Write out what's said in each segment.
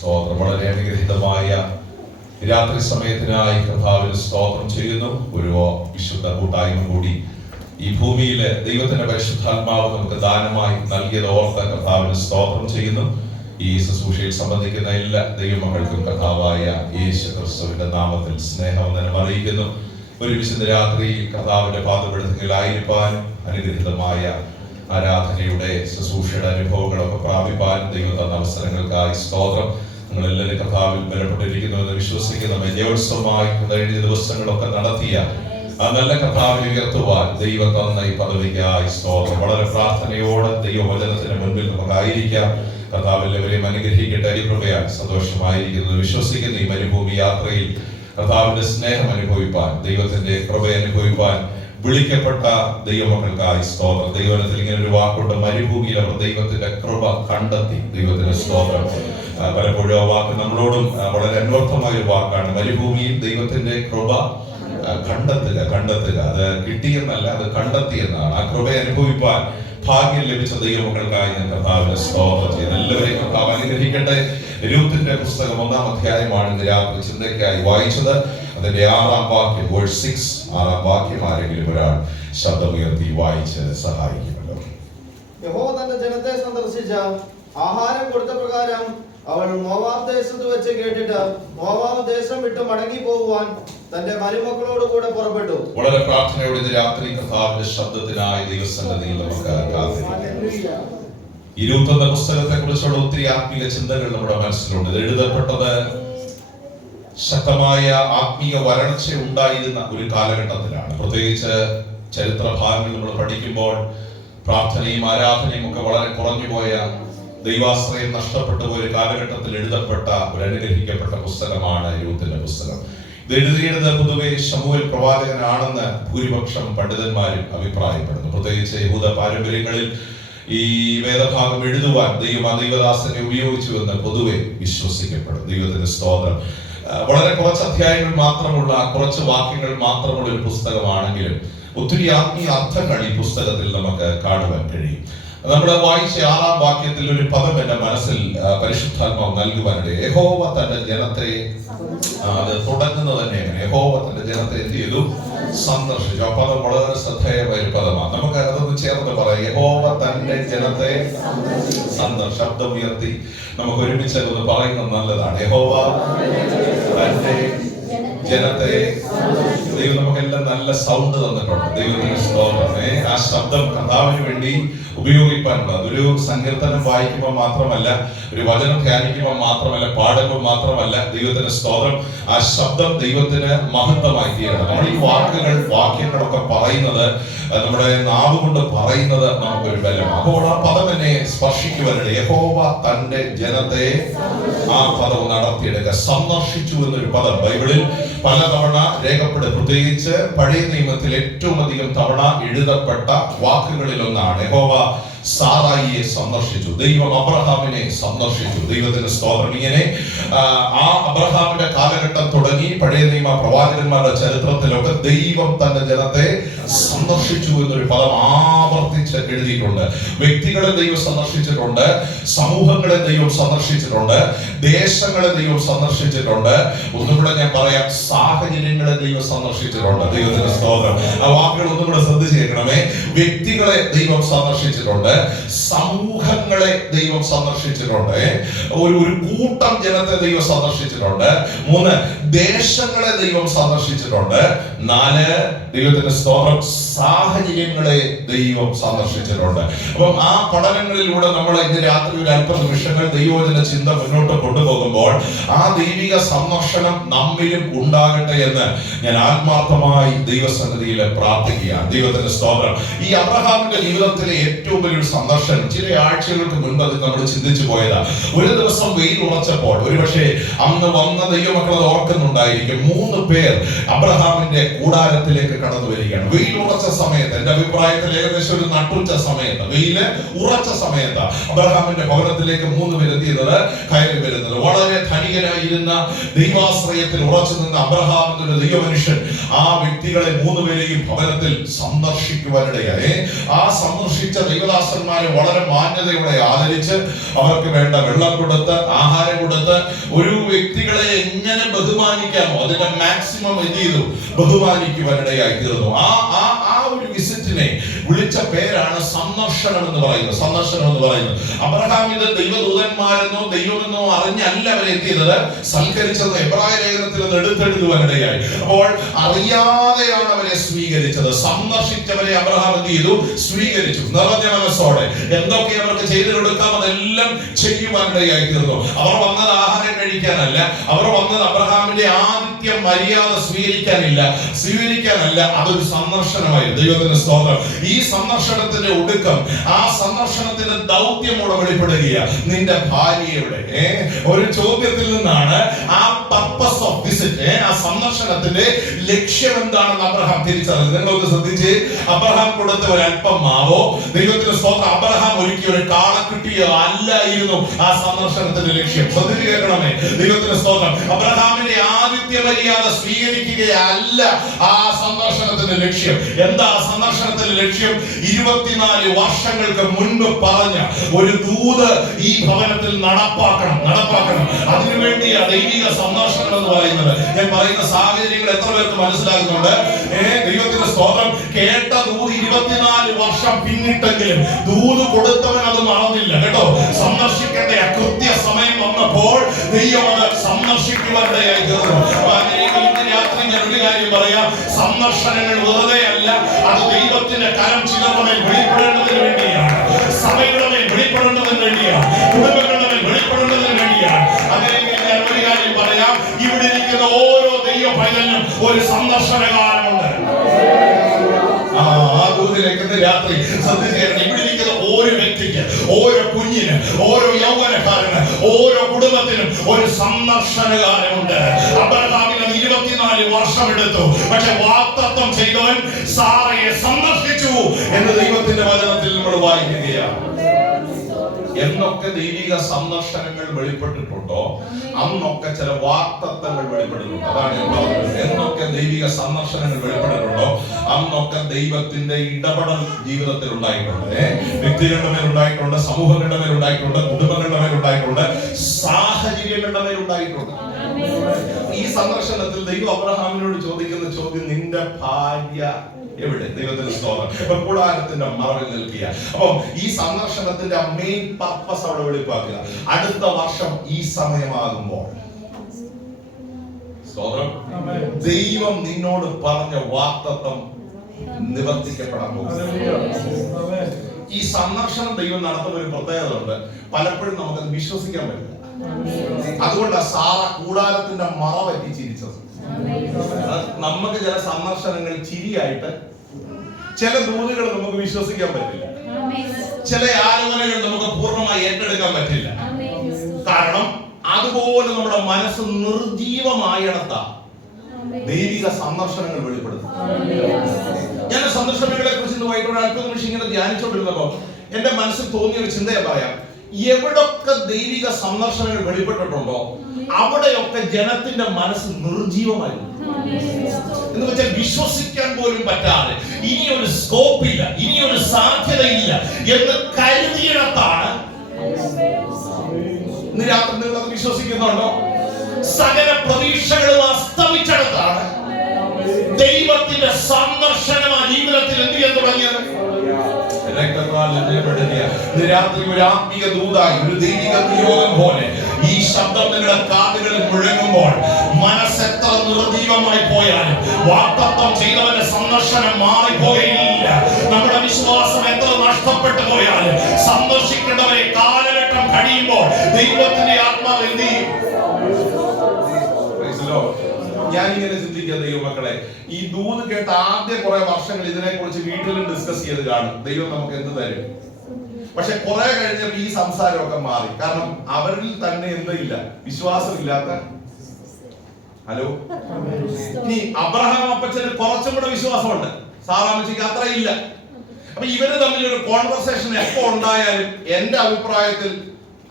സ്തോത്രം. വളരെ അനുഗ്രഹീതമായ രാത്രി സമയത്തിനായി കർത്താവിന് സ്തോത്രം ചെയ്യുന്നു. ഒരു വിശുദ്ധ കൂട്ടായ്മ കൂടി ഈ ഭൂമിയിലെ ദൈവത്തിന്റെ പരിശുദ്ധാത്മാവ് നമുക്ക് ദാനമായി നൽകിയത് ഓർത്ത് കർത്താവിന് സ്തോത്രം ചെയ്യുന്നു. ഈ ശുശ്രൂഷയിൽ സംബന്ധിക്കുന്ന എല്ലാ ദൈവമക്കൾക്കും കർത്താവായ യേശു ക്രിസ്തുവിന്റെ നാമത്തിൽ സ്നേഹവന്ദനം അറിയിക്കുന്നു. ഒരു വിശുദ്ധ രാത്രിയിൽ കർത്താവിന്റെ പാദപീഠത്തിലായിരിക്കാനും അനുഗ്രഹീതമായ ആരാധനയുടെ ശുശ്രൂഷയുടെ അനുഭവങ്ങളൊക്കെ പ്രാപിപ്പാൻ ദൈവം തന്ന അവസരങ്ങൾക്കായി സ്തോത്രം. നിങ്ങളെല്ലാവരും കർത്താവിൽ ബലപ്പെട്ടിരിക്കുന്നു എന്ന് വിശ്വസിക്കുന്ന വിജയോത്സവമായി കഴിഞ്ഞ ദിവസങ്ങളൊക്കെ നടത്തിയ ആ നല്ല കർത്താവിനെ ഉയർത്തുവാൻ ദൈവം തന്ന ഈ പദവിക്കായി സ്തോത്രം. വളരെ പ്രാർത്ഥനയോടെ ദൈവവചനത്തിന് മുൻപിൽ നമുക്കായിരിക്കാം. കർത്താവ് എല്ലാവരെയും അനുഗ്രഹിക്കട്ടെ. ഈ കൃപയാൽ സന്തോഷമായിരിക്കുന്നത് വിശ്വസിക്കുന്ന ഈ മരുഭൂമി യാത്രയിൽ കർത്താവിന്റെ സ്നേഹം അനുഭവിപ്പാൻ, ദൈവത്തിന്റെ കൃപ അനുഭവിപ്പാൻ വിളിക്കപ്പെട്ട ദൈവമക്കൾക്കായി സ്തോത്രം. ദൈവത്തിൽ ഇങ്ങനെ ഒരു വാക്കുണ്ട്, മരുഭൂമിയിൽ അവർ ദൈവത്തിന്റെ കൃപ കണ്ടെത്തി. ദൈവത്തിന്റെ സ്തോത്രം. പലപ്പോഴും ആ വാക്ക് നമ്മളോടും വളരെ അന്വർത്ഥമായ ഒരു വാക്കാണ്. മരുഭൂമിയിൽ ദൈവത്തിന്റെ കൃപ കണ്ടെത്തുക. അത് കിട്ടിയെന്നല്ല, അത് കണ്ടെത്തിയെന്നാണ്. ആ കൃപ അനുഭവിപ്പാൻ ഭാഗ്യം ലഭിച്ച ദൈവമക്കൾക്കായി ഞാൻ കർത്താവിനെ സ്തോത്രം ചെയ്യുന്നു. എല്ലാവരെയും കർത്താവ് അനുഗ്രഹിക്കട്ടെ. രൂത്തിന്റെ പുസ്തകം 1-ാം അധ്യായമാണ് ഇന്ന് രാത്രി ചിന്തയ്ക്കായി വായിച്ചത്. അതിന്റെ 6-ാം വാക്യം, വേഴ്സ് 6, 6-ാം വാക്യം ആരെങ്കിലും ഒരാൾ ശബ്ദമുയർത്തി വായിച്ച് സഹായിക്കുമല്ലോ. യഹോവ തന്റെ ജനത്തെ സന്ദർശിച്ച ആഹാരം കൊടുത്ത പ്രകാരം അവൾ മോവാബ് ദേശത്ത് വെച്ച് കേട്ടിട്ട് മോവാബ് ദേശം വിട്ട് മടങ്ങി പോകുവാൻ തന്റെ മരുമക്കളോട് കൂടെ പുറപ്പെട്ടു. വളരെ പ്രാർത്ഥനയോടെ ഇന്ന് രാത്രി കർത്താവിന്റെ ശബ്ദത്തിനായി ദൈവസന്നിധിയിൽ നമുക്ക് കാത്തിരിക്കാം. ഈ രൂത്തിന്റെ പുസ്തകത്തെ കുറിച്ചുള്ള ഒത്തിരി ആത്മീയ ചിന്തകൾ നമ്മുടെ മനസ്സിലുണ്ട്. ഇത് എഴുതപ്പെട്ടത് ശക്തമായ ആത്മീയ വരൾച്ച ഉണ്ടായിരുന്ന ഒരു കാലഘട്ടത്തിലാണ്. പ്രത്യേകിച്ച് ചരിത്ര ഭാഗങ്ങൾ നമ്മൾ പഠിക്കുമ്പോൾ പ്രാർത്ഥനയും ആരാധനയും ഒക്കെ വളരെ കുറഞ്ഞുപോയ, ദൈവാശ്രയം നഷ്ടപ്പെട്ടു പോയ ഒരു കാലഘട്ടത്തിൽ എഴുതപ്പെട്ട ഒരു അനുഗ്രഹിക്കപ്പെട്ട പുസ്തകമാണ് രൂത്തിന്റെ പുസ്തകം. ഇത് എഴുതിയത് പൊതുവെ ശമൂവേൽ പ്രവാചകനാണെന്ന് ഭൂരിപക്ഷം പണ്ഡിതന്മാരും അഭിപ്രായപ്പെടുന്നു. പ്രത്യേകിച്ച് യഹൂദ പാരമ്പര്യങ്ങളിൽ ഈ വേദഭാഗം എഴുതുവാൻ ദൈവദാസനെ ഉപയോഗിച്ചുവെന്ന് പൊതുവെ വിശ്വസിക്കപ്പെടും. ദൈവത്തിന്റെ സ്തോത്രം. വളരെ കുറച്ച് അധ്യായങ്ങൾ മാത്രമുള്ള, കുറച്ച് വാക്യങ്ങൾ മാത്രമുള്ള ഒരു പുസ്തകമാണെങ്കിലും ഒത്തിരി ആത്മീയ അർത്ഥങ്ങൾ ഈ പുസ്തകത്തിൽ നമുക്ക് കാണുവാൻ കഴിയും. നമ്മൾ വായിച്ച 6-ാം വാക്യത്തിൽ ഒരു പദം എന്റെ മനസ്സിൽ പരിശുദ്ധാത്മാവ് നൽകുവാനുണ്ട്. യഹോവ തന്റെ ജനത്തെ, അത് തുടങ്ങുന്നത് തന്നെയാണ്, യഹോവ തന്റെ ജനത്തെ എന്ത് ചെയ്തു? സന്ദർശിച്ചു. ആ പദം വളരെ ശ്രദ്ധേയമായ ഒരു പദമാണ്. നമുക്ക് അതൊന്ന് ചേർന്ന് പറയാം. യഹോവ തന്റെ ജനത്തെ ശബ്ദം ഉയർത്തി നമുക്ക് ഒരുമിച്ച് ഒന്ന് പറയുന്നത് നല്ലതാണ്. യഹോവ തന്റെ ജനത്തെ. ദൈവം നമുക്കെല്ലാം നല്ല സൗണ്ട് തന്നിട്ടുണ്ട്. ദൈവത്തിന് സ്തോത്രം. ആ ശബ്ദം കർത്താവിന് വേണ്ടി ഉപയോഗിക്കാനുള്ളത്. അതൊരു സങ്കീർത്തനം വായിക്കുമ്പോൾ മാത്രമല്ല, ഒരു വചനം ധ്യാനിക്കുമ്പോൾ മാത്രമല്ല, പാടുമ്പോൾ മാത്രമല്ല. ദൈവത്തിന് സ്തോത്രം. ആ ശബ്ദം ദൈവത്തിന് മഹത്വമായി തീരണം. നമ്മൾ ഈ വാക്യങ്ങളൊക്കെ പറയുന്നത്, നമ്മുടെ നാവ് കൊണ്ട് പറയുന്നത് നമുക്കൊരു ബലമാണ്. അപ്പോൾ ആ പദം എന്നെ സ്പർശിക്കുവാനുണ്ട്. യഹോവ തന്റെ ജനത്തെ, ആ പദം നടത്തിയെടുക്കുക. സന്ദർശിച്ചു എന്നൊരു പദം ബൈബിളിൽ പലതവണ രേഖപ്പെടും. പ്രത്യേകിച്ച് പഴയ നിയമത്തിൽ ഏറ്റവും അധികം തവണ എഴുതപ്പെട്ട വാക്കുകളിൽ ഒന്നാണ്. യഹോവ സാറായിയെ സന്ദർശിച്ചു. ദൈവം അബ്രഹാമിനെ സന്ദർശിച്ചു. ദൈവത്തിന് സ്തോത്രം. ഇങ്ങനെ ആ അബ്രഹാമിന്റെ കാലഘട്ടം തുടങ്ങി പഴയ നിയമ പ്രവാചകന്മാരുടെ ചരിത്രത്തിലൊക്കെ ദൈവം തന്റെ ജനത്തെ സന്ദർശിച്ചു എന്നൊരു പദം ആവർത്തിച്ച് എഴുതിയിട്ടുണ്ട്. വ്യക്തികളെ ദൈവം സന്ദർശിച്ചിട്ടുണ്ട്, സമൂഹങ്ങളെ ദൈവം സന്ദർശിച്ചിട്ടുണ്ട്, ദേശങ്ങളെ ദൈവം സന്ദർശിച്ചിട്ടുണ്ട്. ഒന്നുകൂടെ ഞാൻ പറയാം, സാഹചര്യങ്ങളെ ദൈവം സന്ദർശിച്ചിട്ടുണ്ട്. ദൈവത്തിന്റെ സ്തോത്രം. ആ വാക്കുകൾ ഒന്നുകൂടെ ശ്രദ്ധിച്ചേക്കണമേ. വ്യക്തികളെ ദൈവം സന്ദർശിച്ചിട്ടുണ്ട്, സമൂഹങ്ങളെ ദൈവം സന്ദർശിച്ചിട്ടുണ്ട്, ഒരു കൂട്ടം ജനത്തെ ദൈവം സന്ദർശിച്ചിട്ടുണ്ട്, 3 ദേശങ്ങളെ ദൈവം സന്ദർശിച്ചിട്ടുണ്ട്, 4 ദൈവത്തിന്റെ സ്തോത്രം സാഹചര്യങ്ങളെ ദൈവം സന്ദർശിച്ചിട്ടുണ്ട്. അപ്പം ആ പഠനങ്ങളിലൂടെ നമ്മൾ ഇന്ന് രാത്രി ഒരു അല്പ നിമിഷങ്ങൾ ദൈവവചന ചിന്ത മുന്നോട്ട് കൊണ്ടുപോകുമ്പോൾ ആ ദൈവിക സന്ദർശനം നമ്മിലും ഉണ്ടാകട്ടെ എന്ന് ഞാൻ ആത്മാർത്ഥമായി ദൈവസന്നിധിയിൽ പ്രാർത്ഥിക്കുകയാണ്. ദൈവത്തിന്റെ സ്തോത്രം. ഈ അബ്രഹാമിന്റെ ജീവിതത്തിലെ ഏറ്റവും വലിയൊരു സന്ദർശനം ചില ആഴ്ചകൾക്ക് മുൻപ് അത് നമ്മൾ ചിന്തിച്ചു പോയതാ. ഒരു ദിവസം വെയിൽ ഉറച്ചപ്പോൾ, ഒരുപക്ഷെ അന്ന് വന്ന ദൈവമക്കൾ അത് ഓർക്കുന്നുണ്ടായിരിക്കും, 3 പേർ അബ്രഹാമിന്റെ കൂടാരത്തിലേക്ക് കടന്നു വരികയാണ്. വെയിൽ ഉറച്ച സമയത്ത്, എന്റെ അഭിപ്രായത്തിൽ ഏകദേശം ഒരു നട്ടുച്ച സമയത്ത്, വെയില് ഉറച്ച സമയത്ത് അബ്രഹാമിന്റെ ഭവനത്തിലേക്ക് 3 പേർ എന്ത് ചെയ്യുന്നത്? കയറി വരുന്നത്. വളരെ ധനികനായിരുന്ന, ദൈവാശ്രയത്തിൽ ഉറച്ചു നിന്ന അബ്രഹാമിന്റെ ദൈവമനുഷ്യൻ ആ വ്യക്തികളെ 3 പേരെയും ഭവനത്തിൽ സന്ദർശിക്കുവാനിടയായി. ആ സന്ദർശിച്ച ദൈവദാസ ദൈവദാസന്മാരെ വളരെ മാന്യതയോടെ ആദരിച്ച് അവർക്ക് വേണ്ട വെള്ളം കൊടുത്ത് ആഹാരം കൊടുത്ത് ഒരു വ്യക്തികളെ എങ്ങനെ ബഹുമാനിക്കാമോ അതിന്റെ മാക്സിമം എന്ത് ചെയ്തു ബഹുമാനിക്കുവാനിടയായി തീർന്നു. ആ ഒരു വിസിറ്റിനെ വിളിച്ച പേരാണ് സന്ദർശനം എന്ന് പറയുന്നത്. സന്ദർശനം എന്ന് പറയുന്നത് അബ്രഹാം ഇത് ദൈവദൂതന്മാരെന്നോ ദൈവമെന്നോ അറിഞ്ഞല്ല അവരെ എത്തിയത്, സൽക്കരിച്ചത് എബ്രായ ലേഖനത്തിൽ നിന്ന് എടുത്തെഴുതുവാനിടയായി. അപ്പോൾ അറിയാതെയാണ് അവരെ സ്വീകരിച്ചത്. സന്ദർശിച്ചവരെ അബ്രഹാം എന്ത് ചെയ്തു? സ്വീകരിച്ചു. നിറഞ്ഞ മനസ്സോടെ എന്തൊക്കെ അവർക്ക് ചെയ്തു കൊടുക്കാം അതെല്ലാം ചെയ്യുവാനിടയായി തീർന്നു. അവർ വന്നത് ആഹാരം കഴിക്കാനല്ല, അവർ വന്നത് അബ്രഹാമിന്റെ ആദിത്യ മര്യാദ സ്വീകരിക്കാനല്ല, അതൊരു സന്ദർശനമായിരുന്നു. ദൈവത്തിന് സ്തോത്രം. ഈ സന്ദർശനത്തിന്റെ ഒടുക്കം, ആ സന്ദർശനത്തിന്റെ ദൗത്യമോടെ വെളിപ്പെടുകയാണ്. നിന്റെ ഭാര്യയുടെ ഒരു ചോദ്യത്തിൽ നിന്നാണ് ആ പർപ്പസ് ഓഫ് വിസിറ്റ്, ആ സന്ദർശനത്തിന്റെ ലക്ഷ്യം എന്താണെന്ന് അബ്രഹാം തിരിച്ചറിഞ്ഞത്. നിങ്ങളൊന്ന് ശ്രദ്ധിച്ച്, അബ്രഹാം കൊടുത്ത ഒരു അല്പം മാവോ ദൈവത്തിന് സ്തോത്രം അബ്രഹാം ഒരുക്കിയ ഒരു കാളക്കുട്ടിയോ അല്ലായിരുന്നു ആ സന്ദർശനത്തിന്റെ ലക്ഷ്യം. ശ്രദ്ധിച്ച് കേൾക്കണമേ, ദൈവത്തിന് സ്തോത്രം. അബ്രഹാമിന്റെ ആദിത്യ മര്യാദ സ്വീകരിക്കുകയല്ല ആ സന്ദർശനത്തിന്റെ ലക്ഷ്യം. എന്താ സന്ദർശനത്തിന്റെ ലക്ഷ്യം? 24 വർഷങ്ങൾക്ക് മുൻപ് പറഞ്ഞ ഒരു ദൂത് ഈ ഭവനത്തിൽ നടപ്പാക്കണം. അതിനുവേണ്ടിയാണ് ദൈവിക സന്ദർശനം എന്ന് പറയുന്നത്. ഞാൻ പറയുന്ന സാഹചര്യങ്ങൾ എത്ര പേർക്ക് മനസ്സിലാകുന്നുണ്ട്? ദൈവത്തിന്റെ സ്തോത്രം. കേട്ട ദൂത് 24 വർഷം പിന്നിട്ടെങ്കിലും ദൂത് കൊടുത്തവൻ അത് മറന്നില്ല കേട്ടോ. സന്ദർശിക്കേണ്ട കൃത്യ സമയം വന്നപ്പോൾ ദൈവം അത് സന്ദർശിക്കുവാനിടയായി തീർന്നു. രാത്രി ഞാൻ ഒരു കാര്യം പറയാം, സന്ദർശനങ്ങൾ വെറുതെ അല്ല, അത് ദൈവത്തിന്റെ കരം ചിലരുടെ മേൽ വെളിപ്പെടേണ്ടതിന് വേണ്ടിയാണ്, സഭയുടെ മേൽ വെളിപ്പെടേണ്ടതിന് വേണ്ടിയാണ്, കുടുംബങ്ങളുടെ മേൽ വെളിപ്പെടേണ്ടതിന് വേണ്ടിയാണ്. അങ്ങനെയെങ്കിൽ ഞാൻ ഒരു കാര്യം പറയാം, ഇവിടെ ഇരിക്കുന്ന ഓരോ ദൈവ പൈതലിനും ഒരു സന്ദർശന കാലമുണ്ട്. ആ ദൂതിലേക്ക് രാത്രി ശ്രദ്ധിച്ചേരണം. ഇവിടെ ഇരിക്കുന്ന ഓരോ വ്യക്തിക്ക്, ഓരോ കുഞ്ഞിന്, ഓരോ യൗവനക്കാരന്, ഓരോ കുടുംബത്തിനും ഒരു സന്ദർശന കാലമുണ്ട്. അബ്രഹാമിന് 24 വർഷം എടുത്തു, പക്ഷെ വാഗ്ദത്തം ചെയ്തവൻ സാറയെ സന്ദർശിച്ചു എന്ന് ദൈവത്തിന്റെ വചനത്തിൽ നമ്മൾ വായിക്കുകയാണ്. എന്നൊക്കെ ദൈവിക സന്ദർശനങ്ങൾ വെളിപ്പെട്ടിട്ടുണ്ടോ അന്നൊക്കെ ചില വാഗ്ദത്തങ്ങൾ വെളിപ്പെട്ടിട്ടുണ്ട്. അതാണ് എന്നൊക്കെ ദൈവിക സന്ദർശനങ്ങൾ വെളിപ്പെട്ടിട്ടുണ്ടോ അന്നൊക്കെ ദൈവത്തിന്റെ ഇടപെടൽ ജീവിതത്തിൽ ഉണ്ടായിട്ടുണ്ട്. വ്യക്തികളുടെ മേൽ ഉണ്ടായിട്ടുണ്ട്, സമൂഹങ്ങളുടെ മേൽ ഉണ്ടായിട്ടുണ്ട്, കുടുംബങ്ങളുടെ മേൽ ഉണ്ടായിട്ടുണ്ട്, സാഹചര്യങ്ങളുടെ മേൽ ഉണ്ടായിട്ടുണ്ട്. ഈ സന്ദർശനത്തിൽ ദൈവം അബ്രഹാമിനോട് ചോദിക്കുന്ന ചോദ്യം, നിന്റെ ഭാര്യ എവിടെ? ദൈവത്തിന്റെ സ്തോത്രം. കൂടാരത്തിന്റെ മറവിൽ നിൽക്കുക. അപ്പം ഈ സന്ദർശനത്തിന്റെ മെയിൻ പർപ്പസ് അവിടെ വെളിപ്പാക്കുക. അടുത്ത വർഷം ഈ സമയമാകുമ്പോൾ സ്തോത്രം, ദൈവം നിന്നോട് പറഞ്ഞ വാഗ്ദത്തം നിവർത്തിക്കപ്പെടാൻ പോകുന്നു. ഈ സന്ദർശനം ദൈവം നടത്തുന്ന ഒരു പ്രത്യേകത ഉണ്ട്, പലപ്പോഴും നമുക്കത് വിശ്വസിക്കാൻ പറ്റില്ല. അതുകൊണ്ടാണ് സാറ കൂടാരത്തിന്റെ മറ പറ്റി ചിരിച്ചത്. നമുക്ക് ചില സന്ദർശനങ്ങൾ ചിരിയായിട്ട്, ചില ദൂതുകൾ നമുക്ക് വിശ്വസിക്കാൻ പറ്റില്ല, ചില ആലോചനകൾ നമുക്ക് പൂർണ്ണമായി ഏറ്റെടുക്കാൻ പറ്റില്ല. കാരണം അതുപോലെ നമ്മുടെ മനസ്സ് നിർജീവമായിടത്താ ദൈവിക സന്ദർശനങ്ങൾ വെളിപ്പെടുത്തും. ഞാൻ സന്ദർശനങ്ങളെ കുറിച്ച് വൈകിട്ട് അല്പ നിമിഷം ഇങ്ങനെ ധ്യാനിച്ചോണ്ടിരുന്നപ്പോ എന്റെ മനസ്സിൽ തോന്നിയ ഒരു ചിന്തയെ പറയാം. എവിടൊക്കെ ദൈവിക സന്ദർശനങ്ങൾ വെളിപ്പെട്ടിട്ടുണ്ടോ അവിടെയൊക്കെ ജനത്തിന്റെ മനസ്സ് നിർജീവമായിരുന്നു. എന്ന് വെച്ചാൽ വിശ്വസിക്കാൻ പോലും പറ്റാതെ, ഇനി ഒരു സ്കോപ്പില്ല, ഇനി ഒരു സാധ്യതയില്ല എന്ന് കരുതിയിടത്താണ്. ഇന്ന് രാത്രി നിങ്ങൾ അത് വിശ്വസിക്കുന്നുണ്ടോ? സകല പ്രതീക്ഷകളും അസ്തമിച്ചിടത്താണ് ദൈവത്തിന്റെ സന്ദർശനം ആ ജീവിതത്തിൽ എന്ത് ചെയ്യാൻ തുടങ്ങിയത്. രാത്രി ഒരു ആത്മീയ ദൂതായി, ഒരു ദൈവിക നിയോഗം പോലെ ഈ ശബ്ദം നിങ്ങളുടെ കാതുകളിൽ മുഴങ്ങുമ്പോൾ മനസ്സെത്ര നിർജീവമായി പോയാലും വാഗ്ദത്തം ചെയ്തവന്റെ സന്ദർശനം മാറിപ്പോയില്ല. നമ്മുടെ വിശ്വാസം എത്ര നഷ്ടപ്പെട്ടു പോയാലും സന്ദർശിക്കേണ്ടവരെ കാലഘട്ടം കഴിയുമ്പോൾ ദൈവത്തിന്റെ ആത്മാവ് എന്ത് ചെയ്യും? ഞാനിങ്ങനെ ചിന്തിക്കുക, ദൈവമക്കളെ, ഈ ദൂത് കേട്ട ആദ്യ കുറെ വർഷങ്ങൾ ഇതിനെക്കുറിച്ച് വീട്ടിലും ഡിസ്കസ് ചെയ്ത് കാണും, ദൈവം നമുക്ക് എന്ത് തരും. പക്ഷെ കുറെ കഴിഞ്ഞപ്പോൾ ഈ സംസാരമൊക്കെ മാറി. കാരണം അവരിൽ തന്നെ എന്തില്ല, വിശ്വാസമില്ലാത്ത. ഹലോ, ഇനി അബ്രഹാം അപ്പച്ചന് കുറച്ചും കൂടെ വിശ്വാസമുണ്ട്, സാറാമ്മച്ചിക്ക് അത്ര ഇല്ല. അപ്പൊ ഇവര് തമ്മിൽ ഒരു കോൺവെർസേഷൻ എപ്പോ ഉണ്ടായാലും എന്റെ അഭിപ്രായത്തിൽ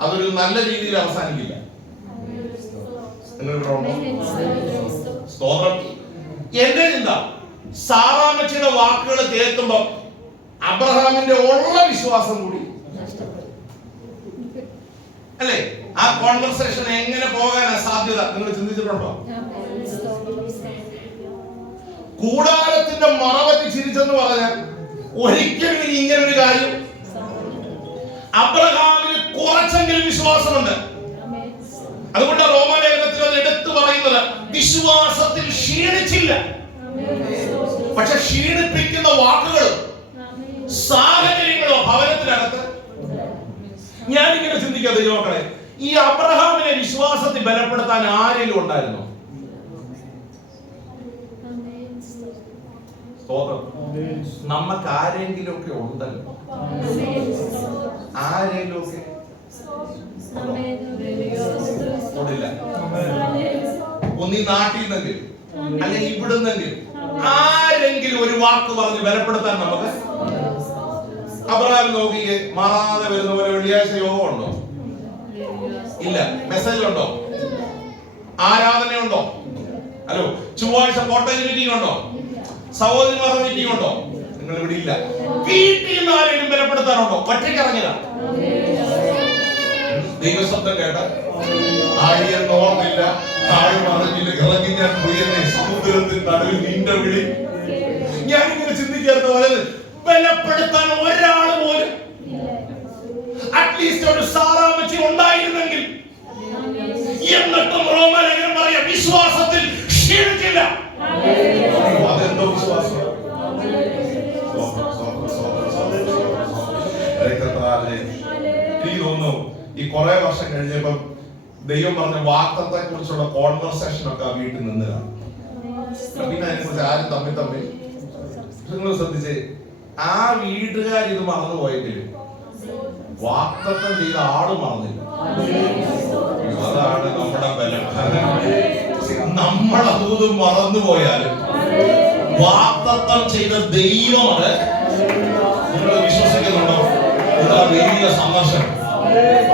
അതൊരു നല്ല രീതിയിൽ അവസാനിക്കില്ല. സ്തോത്രം. എന്റെ ചിന്ത, സാറാമ്മച്ചിയുടെ വാക്കുകൾ കേൾക്കുമ്പോ അബ്രഹാമിന്റെ ഉള്ള വിശ്വാസം കൂടി അല്ലേ? ആ കോൺവെർസേഷൻ എങ്ങനെ പോകാനാ സാധ്യത നിങ്ങൾ ചിന്തിച്ചിട്ടുണ്ടോ? കൂടാരത്തിന്റെ മറവറ്റി ചിരിച്ചെന്ന് പറഞ്ഞാൽ ഒരിക്കലും ഇനി ഇങ്ങനൊരു കാര്യം. അബ്രഹാമിന് കുറച്ചെങ്കിലും വിശ്വാസമുണ്ട്. അതുകൊണ്ട് റോമാലേഖനത്തിൽ അത് എടുത്തു പറയുന്നത് വിശ്വാസത്തിൽ ക്ഷീണിച്ചില്ല. പക്ഷെ ക്ഷീണിപ്പിക്കുന്ന വാക്കുകളും സാഹചര്യങ്ങളോ ഭവനത്തിനകത്ത്. ഞാനിങ്ങനെ ചിന്തിക്കാം ദൈവമക്കളെ, ഈ അബ്രഹാമിനെ വിശ്വാസത്തിൽ ബലപ്പെടുത്താൻ ആരെങ്കിലും ഉണ്ടായിരുന്നോ? നമുക്ക് ആരെങ്കിലും ഒക്കെ ഉണ്ടല്ലോ. ആരെങ്കിലും ഒക്കെ ഒന്നീ നാട്ടിൽ നിന്നെങ്കിലും അല്ലെങ്കിൽ ഇവിടുന്നെങ്കിലും ആരെങ്കിലും ഒരു വാക്ക് പറഞ്ഞ് ബലപ്പെടുത്താൻ നമുക്ക്. അബ്രഹാം നോക്കിയേ, മാറാതെ വരുന്ന പോലെ വെള്ളിയാഴ്ച യോഗം ഉണ്ടോ? ഇല്ല. മെസ്സേജ് ഉണ്ടോ? ആരാധനയുണ്ടോ? ഹലോ, ചൊവ്വാഴ്ച കോട്ടയം മീറ്റിംഗ് ഉണ്ടോ? സഹോദരിമാരുടെ മീറ്റിംഗ് ഉണ്ടോ? നിങ്ങൾ ഇവിടെ ഇല്ല. വീട്ടിൽ നിന്ന് ആരെങ്കിലും ബലപ്പെടുത്താനുണ്ടോ? ഒറ്റയ്ക്ക് ഇറങ്ങിയതാ. ദൈവശബ്ദം കേട്ട ആഴിയെന്ന് ഓർമ്മില്ല, താഴെ മറിഞ്ഞില്ല, ഇറങ്ങി ഞാൻ പ്രിയനെ സമുദ്രത്തിൽ നടുവിൽ നിന്റെ വിളി. ഞാനിങ്ങനെ ചിന്തിക്കാറുണ്ട്, വളരെ ബലപ്പെടുത്താൻ ഒരാൾ പോലും അറ്റ്ലീസ്റ്റ് ഒരു സാറാമച്ചി ഉണ്ടായിരുന്നെങ്കിൽ. എന്നിട്ടും റോമാലേഖനം പറയാം വിശ്വാസത്തിൽ ക്ഷീണിച്ചില്ല. അതെന്തോ വിശ്വാസം. എനിക്ക് തോന്നുന്നു ഈ കുറെ വർഷം കഴിഞ്ഞപ്പം ദൈവം പറഞ്ഞ വാക്തത്തെ കുറിച്ചുള്ള കോൺവെർസേഷൻ ഒക്കെ ആ വീട്ടിൽ നിന്നതാണ്. പിന്നെ അതിനെ കുറിച്ച് ആരും തമ്മിൽ നിങ്ങൾ ശ്രദ്ധിച്ചേ, ആ വീട്ടുകാർ ഇത് മറന്നുപോയെങ്കിലും വാക്തത്വം ചെയ്ത ആള് മറന്നില്ല. അതാണ് നമ്മുടെ ബലം. നമ്മളതും മറന്നുപോയാലും വാക്തത്വം ചെയ്ത ദൈവം അത് നിങ്ങൾ വിശ്വസിക്കുന്നുണ്ടോ? വലിയ സന്ദർശനം.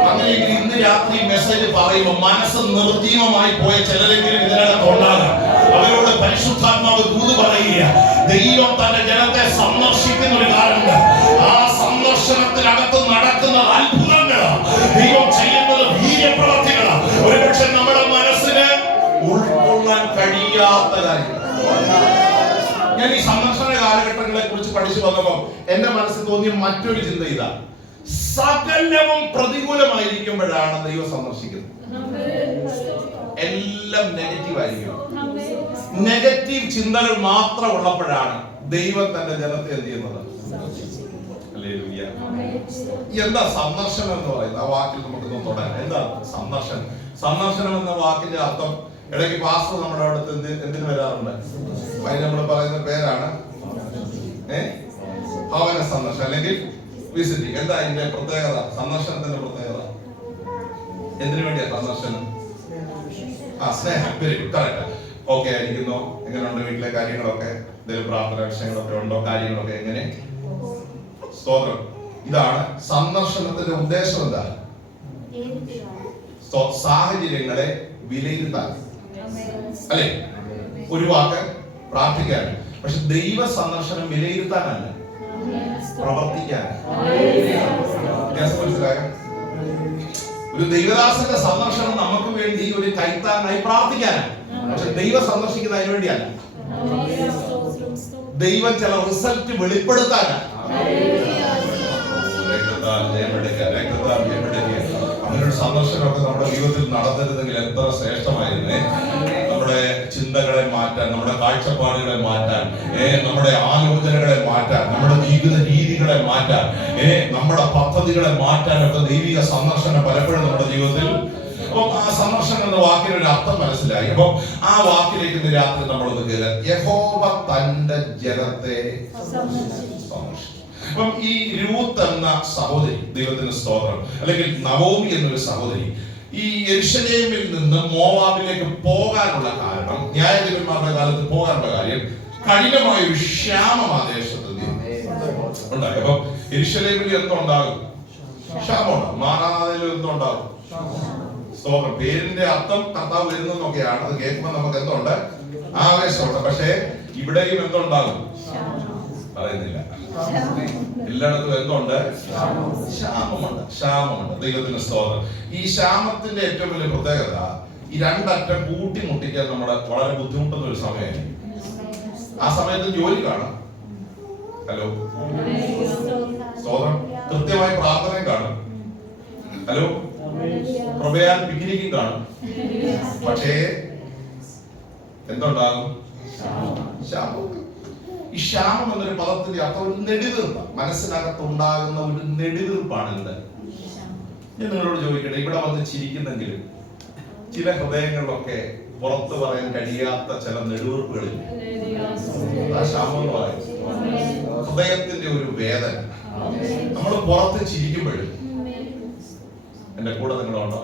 അങ്ങനെയെങ്കിൽ ഇന്ന് രാത്രി മെസ്സേജ് പറയുമ്പോൾ മനസ്സ് നിർജീവമായി പോയ ചിലരെങ്കിലും ഇതിനകത്ത് ഉണ്ടാകാം. അവരോട് പരിശുദ്ധാത്മാവ് ദൂത് പറയുക, ദൈവം തന്റെ ജനത്തെ സന്ദർശിക്കുന്ന ഒരു കാലമുണ്ട്. ആ സന്ദർശനത്തിനകത്ത് നടക്കുന്ന അത്ഭുതങ്ങള്, ദൈവം ചെയ്യുന്നത് വീര്യപ്രവർത്തികളാണ്. ഒരുപക്ഷെ നമ്മുടെ മനസ്സിന് ഉൾക്കൊള്ളാൻ കഴിയാത്ത കാര്യം. ഞാൻ ഈ സന്ദർശന കാലഘട്ടങ്ങളെ കുറിച്ച് പഠിച്ചു വന്നപ്പോൾ എന്റെ മനസ്സിൽ തോന്നിയ മറ്റൊരു ചിന്ത ഇതാ: സകലവും പ്രതികൂലമായിരിക്കുമ്പോഴാണ് ദൈവം സന്ദർശിക്കുന്നത്. എല്ലാം നെഗറ്റീവ് ആയിരിക്കും. നെഗറ്റീവ് ചിന്തകൾ മാത്രം ഉള്ളപ്പോഴാണ് ദൈവം തന്റെ ജനത്തെ എന്ത് ചെയ്യുന്നത്. എന്താ സന്ദർശനം എന്ന് പറയുന്നത്? ആ വാക്കിൽ നമുക്കൊന്ന് തുടരാം. എന്താ സന്ദർശനം? സന്ദർശനം എന്ന വാക്കിന്റെ അർത്ഥം ഇടയ്ക്ക് പാസ്റ്റർ നമ്മുടെ അടുത്ത് എന്തിനു വരാറുണ്ട്? അതിന് നമ്മൾ പറയുന്ന പേരാണ് ഭവന സന്ദർശനം അല്ലെങ്കിൽ വിസിറ്റിംഗ്. എന്താ അതിന്റെ പ്രത്യേകത? സന്ദർശനത്തിന്റെ പ്രത്യേകത എന്തിനു വേണ്ടിയാ സന്ദർശനം? സ്നേഹം. Very good, correct. ഓക്കെ ആയിരിക്കുന്നോ? എങ്ങനെയുണ്ട് വീട്ടിലെ കാര്യങ്ങളൊക്കെ? എന്തെങ്കിലും പ്രാർത്ഥന വിഷയങ്ങളൊക്കെ ഉണ്ടോ? കാര്യങ്ങളൊക്കെ എങ്ങനെ? സ്തോത്രം. ഇതാണ് സന്ദർശനത്തിന്റെ ഉദ്ദേശം. എന്താ? സാഹചര്യങ്ങളെ വിലയിരുത്താൻ അല്ലെ? ഒരു വാക്ക് പ്രാർത്ഥിക്കാൻ. പക്ഷെ ദൈവ സന്ദർശനം വിലയിരുത്താനല്ല, പ്രവർത്തിക്കാൻ. മനസ്സിലായോ? ഒരു ദൈവദാസന്റെ സന്ദർശനം നമുക്ക് വേണ്ടി ഒരു കൈത്താങ്ങായി പ്രാർത്ഥിക്കാനാണ്. പക്ഷെ ദൈവം സന്ദർശിക്കുന്നത് അതിനു വേണ്ടിയല്ല. ദൈവം ചില റിസൾട്ട് വെളിപ്പെടുത്താനാണ്. അങ്ങനൊരു സന്ദർശനമൊക്കെ നമ്മുടെ ജീവിതത്തിൽ നടത്തരുതെങ്കിൽ എത്ര ശ്രേഷ്ഠമായിരുന്നേ. നമ്മുടെ ചിന്തകളെ മാറ്റാൻ, നമ്മുടെ കാഴ്ചപ്പാടുകളെ മാറ്റാൻ, നമ്മുടെ ആലോചനകളെ മാറ്റാൻ, നമ്മുടെ ജീവിത രീതികളെ മാറ്റാൻ, നമ്മുടെ പദ്ധതികളെ മാറ്റാനൊക്കെ ദൈവിക സന്ദർശനം പലപ്പോഴും നമ്മുടെ ജീവിതത്തിൽ. അപ്പം ആ സന്ദർശനം എന്ന വാക്കിനൊരു അർത്ഥം മനസ്സിലായി. അപ്പം ആ വാക്കിലേക്ക് ഇന്ന് രാത്രി നമ്മളൊന്ന് കേൾക്കാം. യഹോവ തന്റെ ജനത്തെ സന്ദർശിച്ചു. അപ്പം ഈ രൂത്ത് എന്ന സഹോദരി, ദൈവത്തിന് സ്തോത്രം, അല്ലെങ്കിൽ നവോമി എന്നൊരു സഹോദരി ഈ യെരൂശലേമിൽ നിന്ന് മോവാബിലേക്ക് പോകാനുള്ള കാരണം, ന്യായാധിപന്മാരുടെ കാലത്ത് പോകാനുള്ള കാര്യം, കഠിനമായ ഒരു ക്ഷാമം ആ ദേശത്ത് ഉണ്ടായി. അപ്പം യെരൂശലേമിൽ എന്തുണ്ടാകും? ക്ഷാമമുണ്ടാകും. മാറാനാഥയിൽ എന്തുണ്ടാകും? സ്തോത്രം. പേരിന്റെ അർത്ഥം കർത്താവ് വരുന്നൊക്കെയാണ്. അത് കേൾക്കുമ്പോൾ നമുക്ക് എന്തുണ്ട്? ആവേശമുണ്ട്. പക്ഷേ ഇവിടെയും എന്തുണ്ടാകും? പറയുന്നില്ല. എല്ലായിടത്തും എന്തുണ്ട്? ക്ഷാമമുണ്ട്. ദൈവത്തിന് സ്തോത്രം. ഈ ക്ഷാമത്തിന്റെ ഏറ്റവും വലിയ പ്രത്യേകത ഈ രണ്ടറ്റം കൂട്ടിമുട്ടിക്കാൻ നമ്മുടെ വളരെ ബുദ്ധിമുട്ടുന്ന ഒരു സമയമായിരിക്കും. ആ സമയത്ത് ജോലി കാണാം. ഹലോ, സ്തോത്രം. കൃത്യമായി പ്രാർത്ഥനയും കാണും. ഹലോ, പ്രഭയാൻ പിക്നിക്കും കാണും. പക്ഷേ എന്തുണ്ടാകും? ക്ഷാമം. ഈ ക്ഷാമം എന്നൊരു പദത്തിന്റെ അർത്ഥം ഒരു നെടുവീർപ്പ്, മനസ്സിനകത്തുണ്ടാകുന്ന ഒരു നെടുവീർപ്പാണ് എന്ത്. ഞാൻ നിങ്ങളോട് ചോദിക്കട്ടെ, ഇവിടെ വന്ന് ചിരിക്കുന്നെങ്കിലും ചില ഹൃദയങ്ങളിലൊക്കെ പുറത്തു പറയാൻ കഴിയാത്ത ചില നെടുവീർപ്പുകളിൽ ആ ക്ഷാമം എന്ന് പറയും. ഹൃദയത്തിന്റെ ഒരു വേദന. നമ്മൾ പുറത്ത് ചിരിക്കുമ്പോഴും എന്റെ കൂടെ നിങ്ങളുണ്ടോ?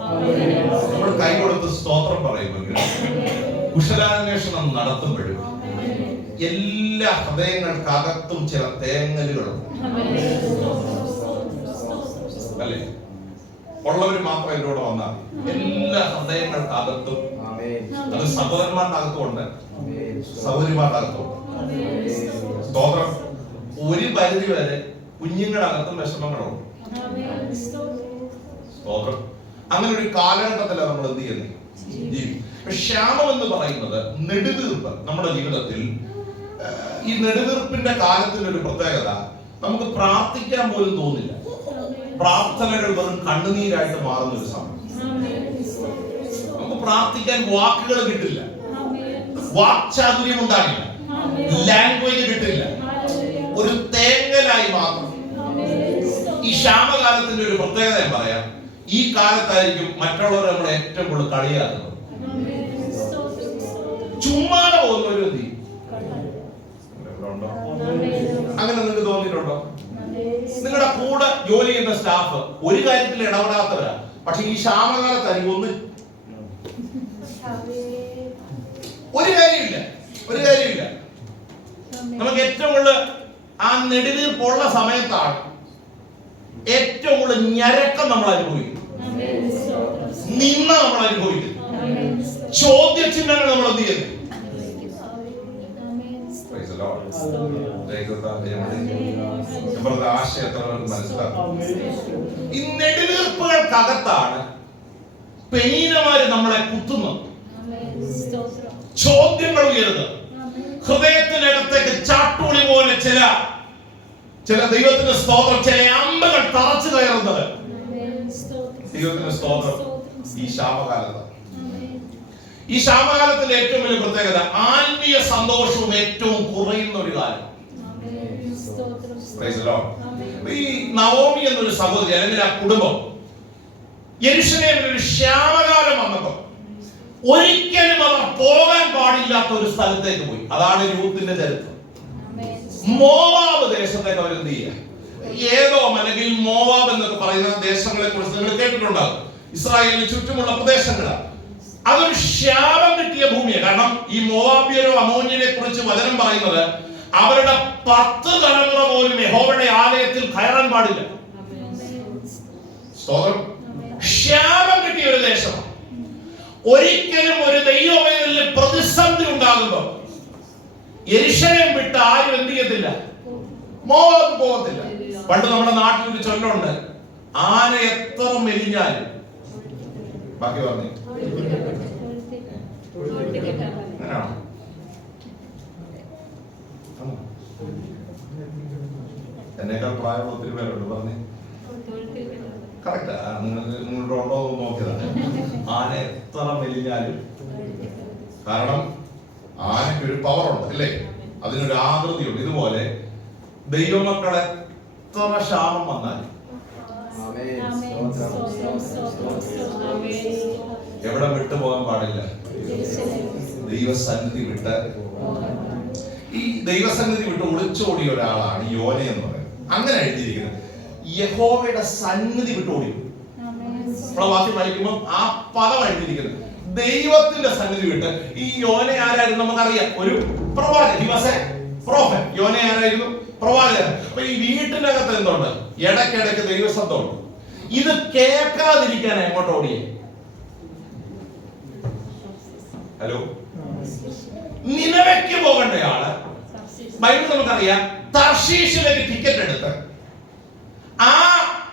നമ്മൾ കൈ കൊടുത്ത് സ്തോത്രം പറയുമെങ്കിലും കുശലാന്വേഷണം നടത്തുമ്പോഴും എല്ലാ ഹൃദയങ്ങൾക്കകത്തും ചില തേങ്ങലുകളുണ്ട്. അല്ലേ? ഉള്ളവര് മാത്രം ഇതിലൂടെ വന്നാൽ എല്ലാ ഹൃദയങ്ങൾക്കകത്തും, അത് സഹോദരന്മാരുടെ അകത്തുമുണ്ട്, സഹോദരിമാരുടെ അകത്തുമുണ്ട്. സ്തോത്രം. ഒരു പരിധി വരെ കുഞ്ഞുങ്ങളുടെ അകത്തും വിഷമങ്ങളുണ്ട്. സ്തോത്രം. അങ്ങനെ ഒരു കാലഘട്ടത്തിലാണ് നമ്മൾ എന്ത് ചെയ്യുന്നത്? ക്ഷാമം എന്ന് പറയുന്നത് നെടുവീർപ്പ്. നമ്മുടെ ജീവിതത്തിൽ ഈ നെടുവീർപ്പിന്റെ കാലത്തിനൊരു പ്രത്യേകത, നമുക്ക് പ്രാർത്ഥിക്കാൻ പോലും തോന്നില്ല. പ്രാർത്ഥനകൾ വെറും കണ്ണുനീരായിട്ട് മാറുന്ന ഒരു സമയം. നമുക്ക് പ്രാർത്ഥിക്കാൻ വാക്കുകൾ കിട്ടില്ല, വാക്ചാതുര്യം ഉണ്ടാകില്ല, ലാംഗ്വേജ് കിട്ടില്ല, ഒരു തേങ്ങലായി മാത്രം. ഈ ക്ഷാമകാലത്തിന്റെ ഒരു പ്രത്യേകത ഞാൻ പറയാം. ഈ കാലത്തായിരിക്കും മറ്റുള്ളവരെ നമ്മൾ ഏറ്റവും കൂടുതൽ കളിയാക്കുന്നത്. ചുമ്മാതെ പോകുന്നവരും എന്ത് ചെയ്യും? അങ്ങനെ നിങ്ങൾക്ക് തോന്നിയിട്ടുണ്ടോ? നിങ്ങളുടെ കൂടെ ജോലി ചെയ്യുന്ന സ്റ്റാഫ് ഒരു കാര്യത്തിൽ ഇടപെടാത്തവരാ, പക്ഷെ ഈ ക്ഷാമകാലത്തായിരിക്കും ഒരു കാര്യമില്ല. നമുക്ക് ഏറ്റവും കൂടുതൽ ആ നെടുവീർപ്പുള്ള സമയത്താണ് ഏറ്റവും കൂടുതൽ ഞരക്കം നമ്മൾ അനുഭവിക്കും, നിന്ന നമ്മൾ അനുഭവിക്കും, ചോദ്യചിഹ്നങ്ങൾ നമ്മൾ എന്ത് ചെയ്യുന്നു? ഈ നെടുവീർപ്പുകൾക്കകത്താണ് പെനീനമാര് നമ്മളെ കുത്തുന്നത്, ചോദ്യങ്ങൾ ഉയരുന്നത്, ഹൃദയത്തിനകത്തേക്ക് ചാട്ടൂളി പോലെ ചില ദൈവത്തിന്റെ സ്തോത്രം, ചില അമ്പകൾ തറച്ചു കയറുന്നത്. ദൈവത്തിന്റെ സ്തോത്രം. ഈ ക്ഷാമകാലത്തിന്റെ ഏറ്റവും വലിയ പ്രത്യേകത ആത്മീയ സന്തോഷവും ഏറ്റവും കുറയുന്ന ഒരു കാലം. ഈ നവോമി എന്നൊരു സഹോദരി അല്ലെങ്കിൽ ആ കുടുംബം യെരൂശലേമിൽ ഒരു ക്ഷാമകാലം വന്നപ്പോൾ ഒരിക്കലും അവർ പോകാൻ പാടില്ലാത്ത ഒരു സ്ഥലത്തേക്ക് പോയി. അതാണ് രൂത്തിന്റെ ചരിത്രം. മോവാബ് ദേശത്തേക്ക് അവർ എന്ത് ചെയ്യുക? ഏദോം അല്ലെങ്കിൽ മോവാബ് എന്നൊക്കെ പറയുന്ന ദേശങ്ങളെ കുറിച്ച് നിങ്ങൾ കേട്ടിട്ടുണ്ടാകും. ഇസ്രായേലിന് ചുറ്റുമുള്ള പ്രദേശങ്ങളാണ്. അതൊരു ശാപം കിട്ടിയ ഭൂമിയാണ്. കാരണം ഈ മോവാബ്യരോ അമോന്യരെ കുറിച്ച് വചനം പറയുന്നത് അവരുടെ 10 തലമുറ പോലും യഹോവയുടെ ആലയത്തിൽ കയറാൻ പാടില്ല. ശാപം കിട്ടിയ ഒരു ദേശമാണ്. ഒരിക്കലും ഒരു ദൈവവേദനയിൽ പ്രതിസന്ധി ഉണ്ടാകുമ്പോൾ യെരൂശലേം വിട്ട് ആരും എന്ത് ചെയ്യത്തില്ല? മോവാബ് പോകത്തില്ല. പണ്ട് നമ്മുടെ നാട്ടിൽ ഒരു ചൊല്ലുണ്ട്, ആന എത്ര മെലിഞ്ഞാലും ബാക്കി പറഞ്ഞു എന്നേക്കാൾ പ്രായമുള്ള ഒത്തിരി പേരുണ്ട്. പറഞ്ഞേ കറക്റ്റാ. നിങ്ങളുടെ ഉണ്ടോ നോക്കിയതാണ്. ആന എത്ര മെലിഞ്ഞാലും, കാരണം ആനയ്ക്ക് ഒരു പവറുണ്ട് അല്ലേ? അതിനൊരു ആകൃതിയുണ്ട്. ഇതുപോലെ ദൈവമക്കളെ എത്ര ക്ഷാമം വന്നാലും എവിടെ വിട്ടുപോകാൻ പാടില്ല? ദൈവസന്നിധി വിട്ട്. ഈ ദൈവസന്നിധി വിട്ട് ഒളിച്ചോടിയ ഒരാളാണ് യോന എന്ന് പറയുന്നത്. അങ്ങനെ എഴുതിയിരിക്കുന്നത് യഹോവയുടെ സന്നിധി വിട്ടോടി. വാക്യം വായിക്കുമ്പോൾ ആ പദം എഴുതിയിരിക്കുന്നത് ദൈവത്തിന്റെ സന്നിധി വിട്ട്. ഈ യോന ആരായിരുന്നു നമുക്കറിയാം, ഒരു പ്രവാചകൻ. യോന ആരായിരുന്നു? പ്രവാചകൻ. അപ്പൊ ഈ വീട്ടിനകത്ത് എന്തുണ്ട്? ഇടയ്ക്കിടയ്ക്ക് ദൈവശബ്ദമുണ്ട്. ഇത് കേൾക്കാതിരിക്കാൻ എങ്ങോട്ട് ഓടിയേ? ഹലോ, നിനവയ്ക്ക് പോകേണ്ടയാള് ബൈബിൾ നമുക്കറിയാം തർശീശിലേക്ക് ടിക്കറ്റ് എടുത്ത് ആ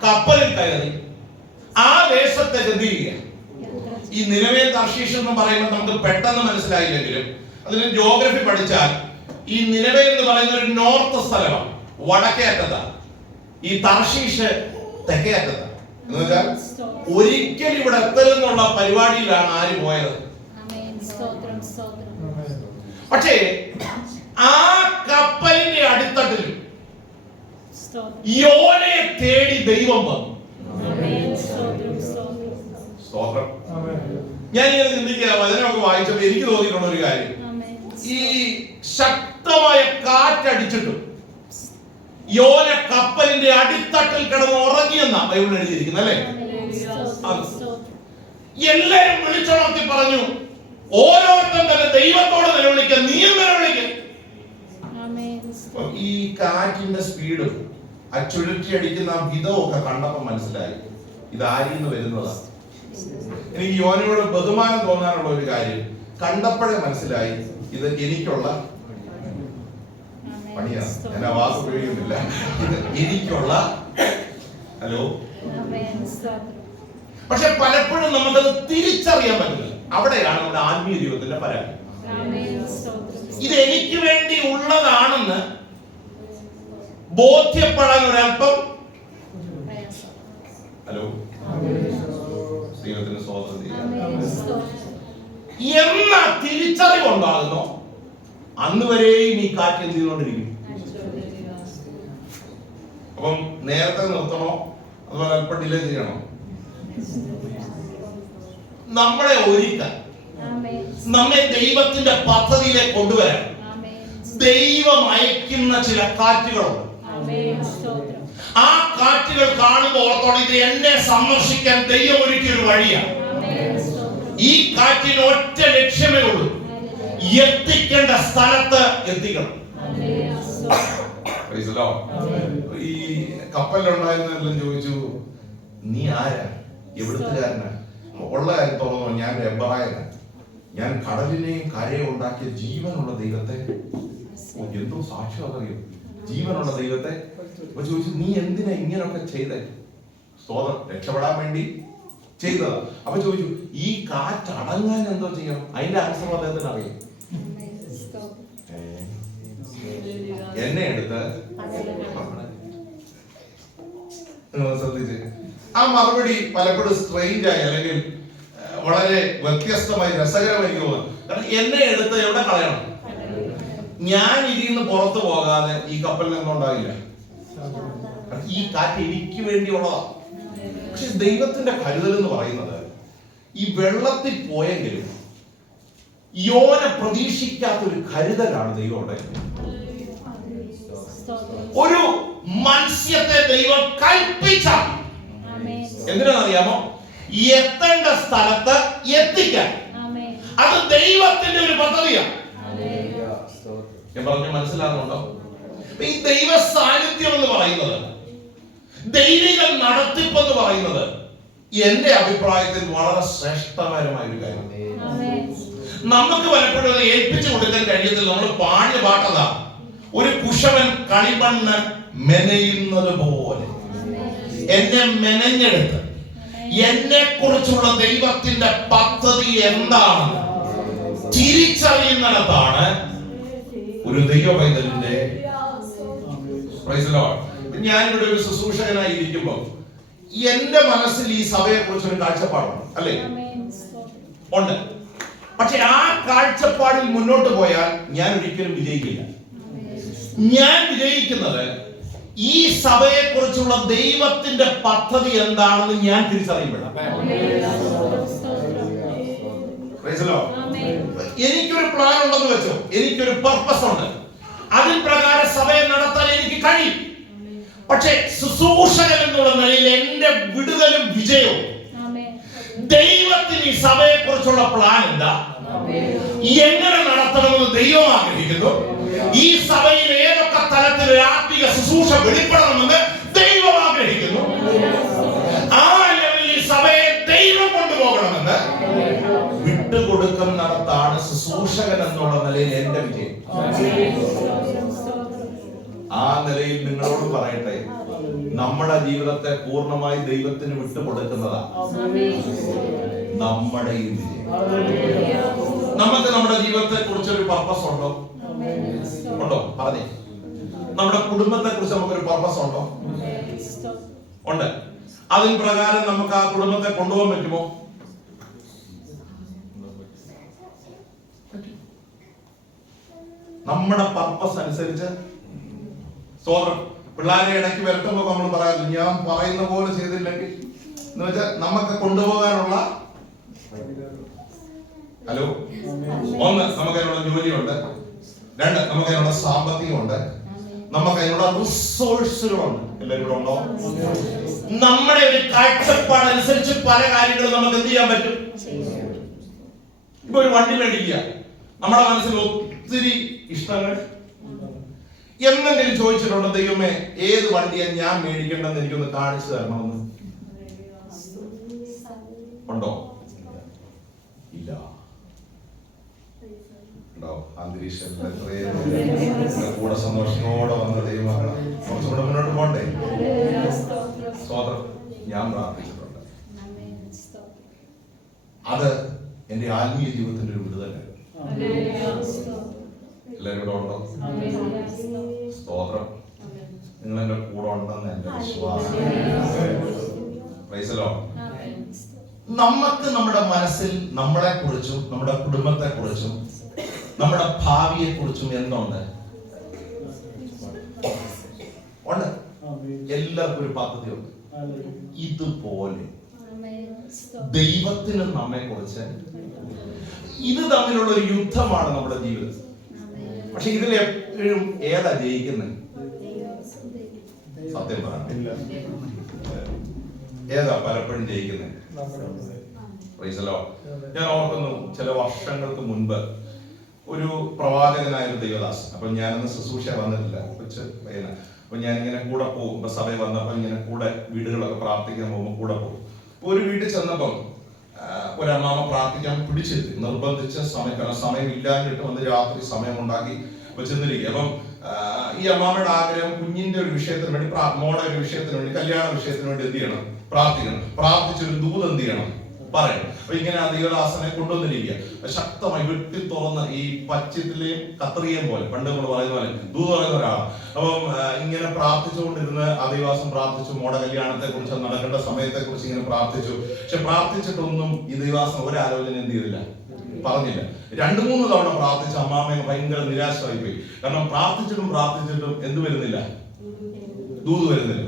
കപ്പലിൽ കയറി ആ ദേശത്തേക്ക് എന്ത് ചെയ്യുക? ഈ നിലവേ തർശീഷ് എന്ന് പറയുമ്പോൾ നമുക്ക് പെട്ടെന്ന് മനസ്സിലായില്ലെങ്കിലും അതിന് ജോഗ്രഫി പഠിച്ചാൽ ഈ നിലവേ എന്ന് പറയുന്ന ഒരു നോർത്ത് സ്ഥലമാണ്, വടക്കേ അറ്റത്താണ്. ഈ തർശീഷ് തെക്കേ അറ്റത്താണ്. എന്ന് വെച്ചാൽ ഒരിക്കലും ഇവിടെ എത്തലെന്നുള്ള പരിപാടിയിലാണ് ആര് പോയത്. പക്ഷേ ആ കപ്പലിന്റെ അടിത്തട്ടിലും യോനയെ തേടി ദൈവം വന്നു. സ്തോത്രം. ഞാൻ ഇങ്ങനെ ചിന്തിക്കുക, വചനമൊക്കെ വായിച്ചപ്പോൾ എനിക്ക് തോന്നിയിട്ടുള്ള ഒരു കാര്യം, ഈ ശക്തമായ കാറ്റടിച്ചിട്ടും യോന കപ്പലിന്റെ അടിത്തട്ടിൽ കിടന്ന് ഉറങ്ങിയെന്നാ ബൈബിളിൽ എഴുതിയിരിക്കുന്നത് അല്ലേ? എല്ലാരും വിളിച്ചുണർത്തി പറഞ്ഞു, ഓരോരുത്തരും തന്നെ ദൈവത്തോട് നിലവിളിക്കുക, നീയും നിലവിളിക്കുക. ഈ കാറ്റിന്റെ സ്പീഡും ആ ചുഴറ്റി അടിക്കുന്ന വിധവും ഒക്കെ കണ്ടപ്പോൾ മനസ്സിലായി ഇത് ആരിൽ നിന്ന് വരുന്നതാണ്. എനിക്ക് യോനയോട് ബഹുമാനം തോന്നാനുള്ള ഒരു കാര്യം കണ്ടപ്പോഴേ മനസ്സിലായി ഇത് എനിക്കുള്ള പണിയാണ്. ഞാൻ ആ വാക്ക് ഉപയോഗിക്കുന്നില്ല. ഇത് എനിക്കുള്ള ഹലോ. പക്ഷെ പലപ്പോഴും നമുക്കത് തിരിച്ചറിയാൻ പറ്റില്ല. അവിടെയാണ് നമ്മുടെ ആത്മീയ ജീവിതത്തിന്റെ പരാതി. ഇത് എനിക്ക് വേണ്ടി ഉള്ളതാണെന്ന് ബോധ്യപ്പെടാൻ ഒരല്പം ഹലോ ദൈവത്തിന് സ്തോത്രം എന്ന തിരിച്ചറിവുണ്ടാകുന്നു. അന്ന് വരെയും ഈ കാറ്റ് എന്ത് ചെയ്തുകൊണ്ടിരിക്കും. അപ്പം നേരത്തെ നിർത്തണോ അതുപോലെ അല്പം ഡിലേ ചെയ്യണോ? നമ്മളെ ഒരുക്കാൻ, നമ്മെ ദൈവത്തിന്റെ പദ്ധതിയിലേക്ക് കൊണ്ടുവരാൻ ദൈവം അയക്കുന്ന ചില കാറ്റുകളുണ്ട്. ആ കാറ്റുകൾ കാണുമ്പോൾ ഓർത്തോളം ഇത് എന്നെ സന്ദർശിക്കാൻ ദൈവം ഒരുക്കിയ ഒരു വഴിയാണ്. ഈ കാറ്റിന് ഒറ്റ ലക്ഷ്യമേ ഉള്ളൂ, എത്തിക്കേണ്ട സ്ഥലത്ത് എത്തിക്കണം. ഈ കപ്പലിലുണ്ടായിരുന്നെല്ലാം ചോദിച്ചു, നീ ആരാ, എവിടുത്തുകാരനാ? ഉള്ള കാര്യം തോന്നുന്നു, ഞാൻ എബ്രായനാ, ഞാൻ കടലിനെയും കരയും ഉണ്ടാക്കിയ ജീവനുള്ള ദൈവത്തെ. എന്തോ സാക്ഷ്യം അതറിയും, ജീവനുള്ള ദൈവത്തെ. അപ്പൊ ചോദിച്ചു, നീ എന്തിനാ ഇങ്ങനൊക്കെ ചെയ്തേ? സ്തോത്രം, രക്ഷപ്പെടാൻ വേണ്ടി ചെയ്തതാ. അപ്പൊ ചോദിച്ചു, ഈ കാറ്റ് അടങ്ങാൻ എന്തോ ചെയ്യണം? അതിന്റെ ആൻസർ അദ്ദേഹത്തിന് അറിയാം. എന്നെ എടുത്ത് ശ്രദ്ധിച്ച് ആ മറുപടി പലപ്പോഴും സ്ട്രെയിഞ്ച് ആയി അല്ലെങ്കിൽ വളരെ വ്യത്യസ്തമായി രസകരമായി തോന്നുന്നു. കാരണം എന്നെ എടുത്ത് എവിടെ കളയണം? ഞാൻ ഇതിന്ന് പുറത്തു പോകാതെ ഈ കപ്പലിൽ നിന്നുണ്ടാകില്ല. ഈ കാറ്റ് എനിക്ക് വേണ്ടിയുള്ളതാ. പക്ഷെ ദൈവത്തിന്റെ കരുതൽ എന്ന് പറയുന്നത് ഈ വെള്ളത്തിൽ പോയെങ്കിലും യോന പ്രതീക്ഷിക്കാത്തൊരു കരുതലാണ് ദൈവം ഉണ്ടായിരുന്നത്. ഒരു മത്സ്യത്തെ ദൈവം കൽപ്പിച്ച, എന്തിനാണെന്നറിയാമോ? എത്തേണ്ട സ്ഥലത്ത് എത്തിക്കാൻ. അത് ദൈവത്തിന്റെ ഒരു പദ്ധതിയാണ്. ഞാൻ പറഞ്ഞു മനസ്സിലാകുന്നുണ്ടോ? ഈ ദൈവ സാന്നിധ്യം എന്ന് പറയുന്നത്, ദൈവിക നടത്തിപ്പ് എന്ന് പറയുന്നത് എന്റെ അഭിപ്രായത്തിൽ വളരെ ശ്രേഷ്ഠകരമായ ഒരു കാര്യമാണ്. നമുക്ക് പലപ്പോഴും അത് ഏൽപ്പിച്ചു കൊടുക്കാൻ കഴിയത്തില്ല. നമ്മൾ പാടിയ പാട്ടതാ, ഒരു കുശവൻ കളിമണ്ണ് മെനയുന്നത് പോലെ എന്നെ മെനഞ്ഞെടുത്ത് എന്നെ കുറിച്ചുള്ള ദൈവത്തിന്റെ പദ്ധതി എന്താണെന്ന് തിരിച്ചറിയുന്നിടത്താണ് ഒരു ദൈവ പൈതലിന്റെ. ഞാനിവിടെ ഒരു ശുശ്രൂഷകനായി ഇരിക്കുമ്പോൾ എന്റെ മനസ്സിൽ ഈ സഭയെ കുറിച്ചൊരു കാഴ്ചപ്പാടുണ്ട്, അല്ലേ? ഉണ്ട്. പക്ഷെ ആ കാഴ്ചപ്പാടിൽ മുന്നോട്ട് പോയാൽ ഞാൻ ഒരിക്കലും വിജയിക്കില്ല. ഞാൻ വിജയിക്കുന്നത് ഈ സഭയെ കുറിച്ചുള്ള ദൈവത്തിന്റെ പദ്ധതി എന്താണെന്ന് ഞാൻ തിരിച്ചറിയുമ്പോഴാണ്. എനിക്കൊരു പ്ലാൻ ഉണ്ടെന്ന് വെച്ചോ, എനിക്കൊരു പർപ്പസ് ഉണ്ട്, അതിൻ പ്രകാരം സഭയെ നടത്താൻ എനിക്ക് കഴിയും. പക്ഷെ ശുശ്രൂഷകൻ എന്നുള്ള നിലയിൽ എന്റെ വിടുതലും വിജയവും ദൈവത്തിന് ഈ സഭയെ കുറിച്ചുള്ള പ്ലാൻ എന്താ, എങ്ങനെ നടത്തണമെന്ന് ദൈവം ആഗ്രഹിക്കുന്നു. ഈ സഭയിൽ ഏതൊക്കെ തലത്തിൽ ആത്മീക ശുശ്രൂഷ വെളിപ്പെടണമെന്ന് ദൈവം ആഗ്രഹിക്കുന്നു. ആ ലെവലിൽ ഈ സഭയെ ദൈവം കൊണ്ടുപോകണമെന്ന് വിട്ടുകൊടുക്കുന്നതാണ് ശുശ്രൂഷകൻ എന്നുള്ള നിലയിൽ എന്റെ വിജയം. ആ നിലയിൽ നിങ്ങളോട് പറയട്ടെ, നമ്മുടെ ജീവിതത്തെ പൂർണ്ണമായി ദൈവത്തിന് വിട്ടുകൊടുക്കുന്നതാ നമ്മുടെ ഈ വിജയം. നമുക്ക് നമ്മുടെ ജീവിതത്തെ കുറിച്ചൊരു പർപ്പസ് ഉണ്ടോ? ഉണ്ടോ? പറഞ്ഞേ. നമ്മുടെ കുടുംബത്തെ കുറിച്ച് നമുക്കൊരു പർപ്പസ് ഉണ്ടോ? ഉണ്ട്. അതിൻ പ്രകാരം നമുക്ക് ആ കുടുംബത്തെ കൊണ്ടുപോകാൻ പറ്റുമോ? നമ്മുടെ പർപ്പസ് അനുസരിച്ച്. പിള്ളേരെ ഇടയ്ക്ക് വരട്ടുമ്പോ നമ്മൾ പറയാറില്ല, ഞാൻ പറയുന്ന പോലെ ചെയ്തില്ലെങ്കിൽ എന്ന് വെച്ചാൽ നമുക്ക് കൊണ്ടുപോകാനുള്ള, ഹലോ, ഒന്ന് നമുക്ക് അതിനുള്ള ജോലിയുണ്ട്, രണ്ട് നമുക്ക് അതിനുള്ള സാമ്പത്തികമുണ്ട്, നമുക്ക് അതിനുള്ള റിസോഴ്സുകളുണ്ട്. എല്ലാവരും ഇവിടെ ഉണ്ടോ? നമ്മുടെ ഒരു കാഴ്ചപ്പാടനുസരിച്ച് പല കാര്യങ്ങളും നമുക്ക് എന്ത് ചെയ്യാൻ പറ്റും? ഇപ്പൊ ഒരു വണ്ടി മേടിക്കുക, നമ്മുടെ മനസ്സിൽ ഒത്തിരി ഇഷ്ടങ്ങൾ. എന്തെങ്കിലും ചോദിച്ചിട്ടുണ്ടോ, ദൈവമേ ഏത് വണ്ടിയാ ഞാൻ മേടിക്കേണ്ടെന്ന് എനിക്കൊന്ന് കാണിച്ചു തരണമെന്ന്? ഉണ്ടോ? ഇല്ല. ഉണ്ടോ? അന്തരീക്ഷം കൂടെ സന്തോഷത്തോടെ വന്ന ദൈവമാണ്. കുറച്ചുകൂടെ മുന്നോട്ട് പോണ്ടേ? സ്തോത്രം. ഞാൻ പ്രാർത്ഥിച്ചിട്ടുണ്ട്. അത് എന്റെ ആത്മീയ ജീവിതത്തിന്റെ ഒരു വിടുതലാണ്. എല്ലാവരും ഇവിടെ ഉണ്ടോ? സ്തോത്രം. നിങ്ങൾ എന്റെ കൂടെ ഉണ്ടെന്ന് എന്റെ വിശ്വാസം. Praise the Lord. നമുക്ക് നമ്മുടെ മനസ്സിൽ നമ്മളെ കുറിച്ചും നമ്മുടെ കുടുംബത്തെ കുറിച്ചും നമ്മുടെ ഭാവിയെ കുറിച്ചും എന്തുണ്ട്? ഉണ്ട്. എല്ലാവർക്കും ഒരു പദ്ധതിയുണ്ട്. ഇതുപോലെ ദൈവത്തിന് നമ്മെ കുറിച്ച്, ഇത് തമ്മിലുള്ള ഒരു യുദ്ധമാണ് നമ്മുടെ ജീവിതം. പക്ഷെ ഇതിൽ എപ്പോഴും ഏതാ ജയിക്കുന്നത്? സത്യം പറയാം, ഏതാ പലപ്പോഴും ജയിക്കുന്നത്? ഞാൻ ഓർക്കുന്നു, ചില വർഷങ്ങൾക്ക് മുൻപ് ഒരു പ്രവാചകനായൊരു ദൈവദാസൻ, അപ്പൊ ഞാനൊന്ന് ശുശ്രൂഷ വന്നിട്ടില്ല, കൊച്ചു പയ്യന. അപ്പൊ ഞാൻ ഇങ്ങനെ കൂടെ പോകും. ഇപ്പൊ സഭയിൽ വന്നപ്പോ ഇങ്ങനെ കൂടെ വീടുകളൊക്കെ പ്രാർത്ഥിക്കാൻ പോകുമ്പോൾ കൂടെ പോകും. ഒരു വീട്ടിൽ ചെന്നപ്പം ഒരമ്മാമ പ്രാർത്ഥിക്കാൻ പിടിച്ചിരുത്തി, നിർബന്ധിച്ച് സമയം ഇല്ലാഞ്ഞിട്ട് വന്ന് രാത്രി സമയം ഉണ്ടാക്കി ചെന്നിരിക്കുക. അപ്പം ഈ അമ്മാമ്മയുടെ ആഗ്രഹം കുഞ്ഞിന്റെ ഒരു വിഷയത്തിന് വേണ്ടി, മോടെ ഒരു വിഷയത്തിന് വേണ്ടി, കല്യാണ വിഷയത്തിന് വേണ്ടി എന്ത് ചെയ്യണം? പ്രാർത്ഥിക്കണം. പ്രാർത്ഥിച്ചൊരു ദൂത് എന്ത് ചെയ്യണം? പറയണം. അപ്പൊ ഇങ്ങനെ ആ ദൈവദാസനെ കൊണ്ടുവന്നിരിക്കുക. ശക്തമായി വെട്ടി തുറന്ന് ഈ പച്ചത്തിലെയും കത്രിയേം പോലെ, പണ്ട് നമ്മൾ പറയുന്ന പോലെ ദൂത് പറയുന്ന ഒരാളാണ്. അപ്പം ഇങ്ങനെ പ്രാർത്ഥിച്ചുകൊണ്ടിരുന്ന് ആ ദൈവദാസൻ പ്രാർത്ഥിച്ചു. മോടെ കല്യാണത്തെ കുറിച്ച്, നടക്കേണ്ട സമയത്തെ കുറിച്ച് ഇങ്ങനെ പ്രാർത്ഥിച്ചു. പക്ഷെ പ്രാർത്ഥിച്ചിട്ടൊന്നും ഈ ദൈവദാസൻ ഒരാലോചന എന്ത് ചെയ്തില്ല, പറഞ്ഞില്ല. 2-3 തവണ പ്രാർത്ഥിച്ച അമ്മാമ്മയെ ഭയങ്കര നിരാശമായി പോയി. കാരണം പ്രാർത്ഥിച്ചിട്ടും എന്ത് വരുന്നില്ല? ദൂത് വരുന്നില്ല.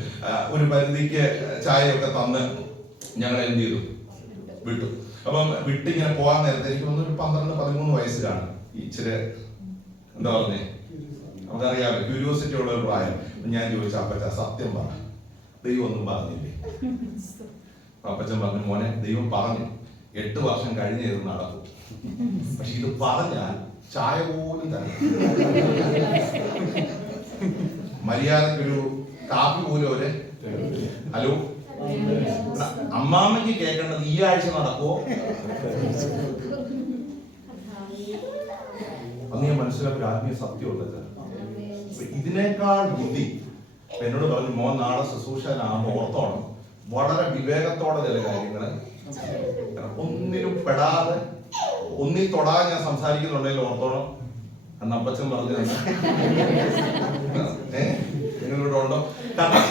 ഒരു പരിധിക്ക് ചായയൊക്കെ തന്ന് ഞങ്ങൾ എന്ത് ചെയ്തു? വിട്ടു. അപ്പം വിട്ടിങ്ങനെ പോകാൻ നേരത്തെ എനിക്ക് തോന്നുന്നു 12-13 വയസ്സ് കാണും. ഇച്ചിരി എന്താ പറഞ്ഞേ, നമുക്കറിയാമല്ലോ ക്യൂരിയോസിറ്റി ഉള്ള ഒരു പ്രായം. ഞാൻ ചോദിച്ച അപ്പച്ച സത്യം പറ, ദൈവം ഒന്നും പറഞ്ഞില്ലേ? അപ്പച്ചൻ പറഞ്ഞു, മോനെ ദൈവം പറഞ്ഞു, 8 വർഷം കഴിഞ്ഞ് ഇത് നടക്കും. പക്ഷെ ഇത് പറഞ്ഞാൽ ചായ പോലും തന്നെ, മര്യാദക്കൊരു കാപ്പി പോലും അവര്. ഹലോ, അമ്മാമ്മയ്ക്ക് കേൾക്കേണ്ടത് ഈ ആഴ്ച നടക്കുമോ? അന്ന് ഞാൻ മനസ്സിലാക്കി ആത്മീയ സത്യമുള്ളത്. ഇതിനേക്കാൾ ബുദ്ധി എന്നോട് പറഞ്ഞു, മോൻ നാളെ ശുശ്രൂഷനാകുമ്പോൾ ഓർത്തോണം, വളരെ വിവേകത്തോടെ ചില കാര്യങ്ങള്, ഒന്നിനും പെടാതെ ഒന്നിൽ തൊടാതെ ഞാൻ സംസാരിക്കുന്നുണ്ടെങ്കിൽ ഓർത്തോണം. അന്ന് അപ്പച്ചൻ പറഞ്ഞു നിങ്ങളിവിടെ ഉണ്ടോ? കാരണം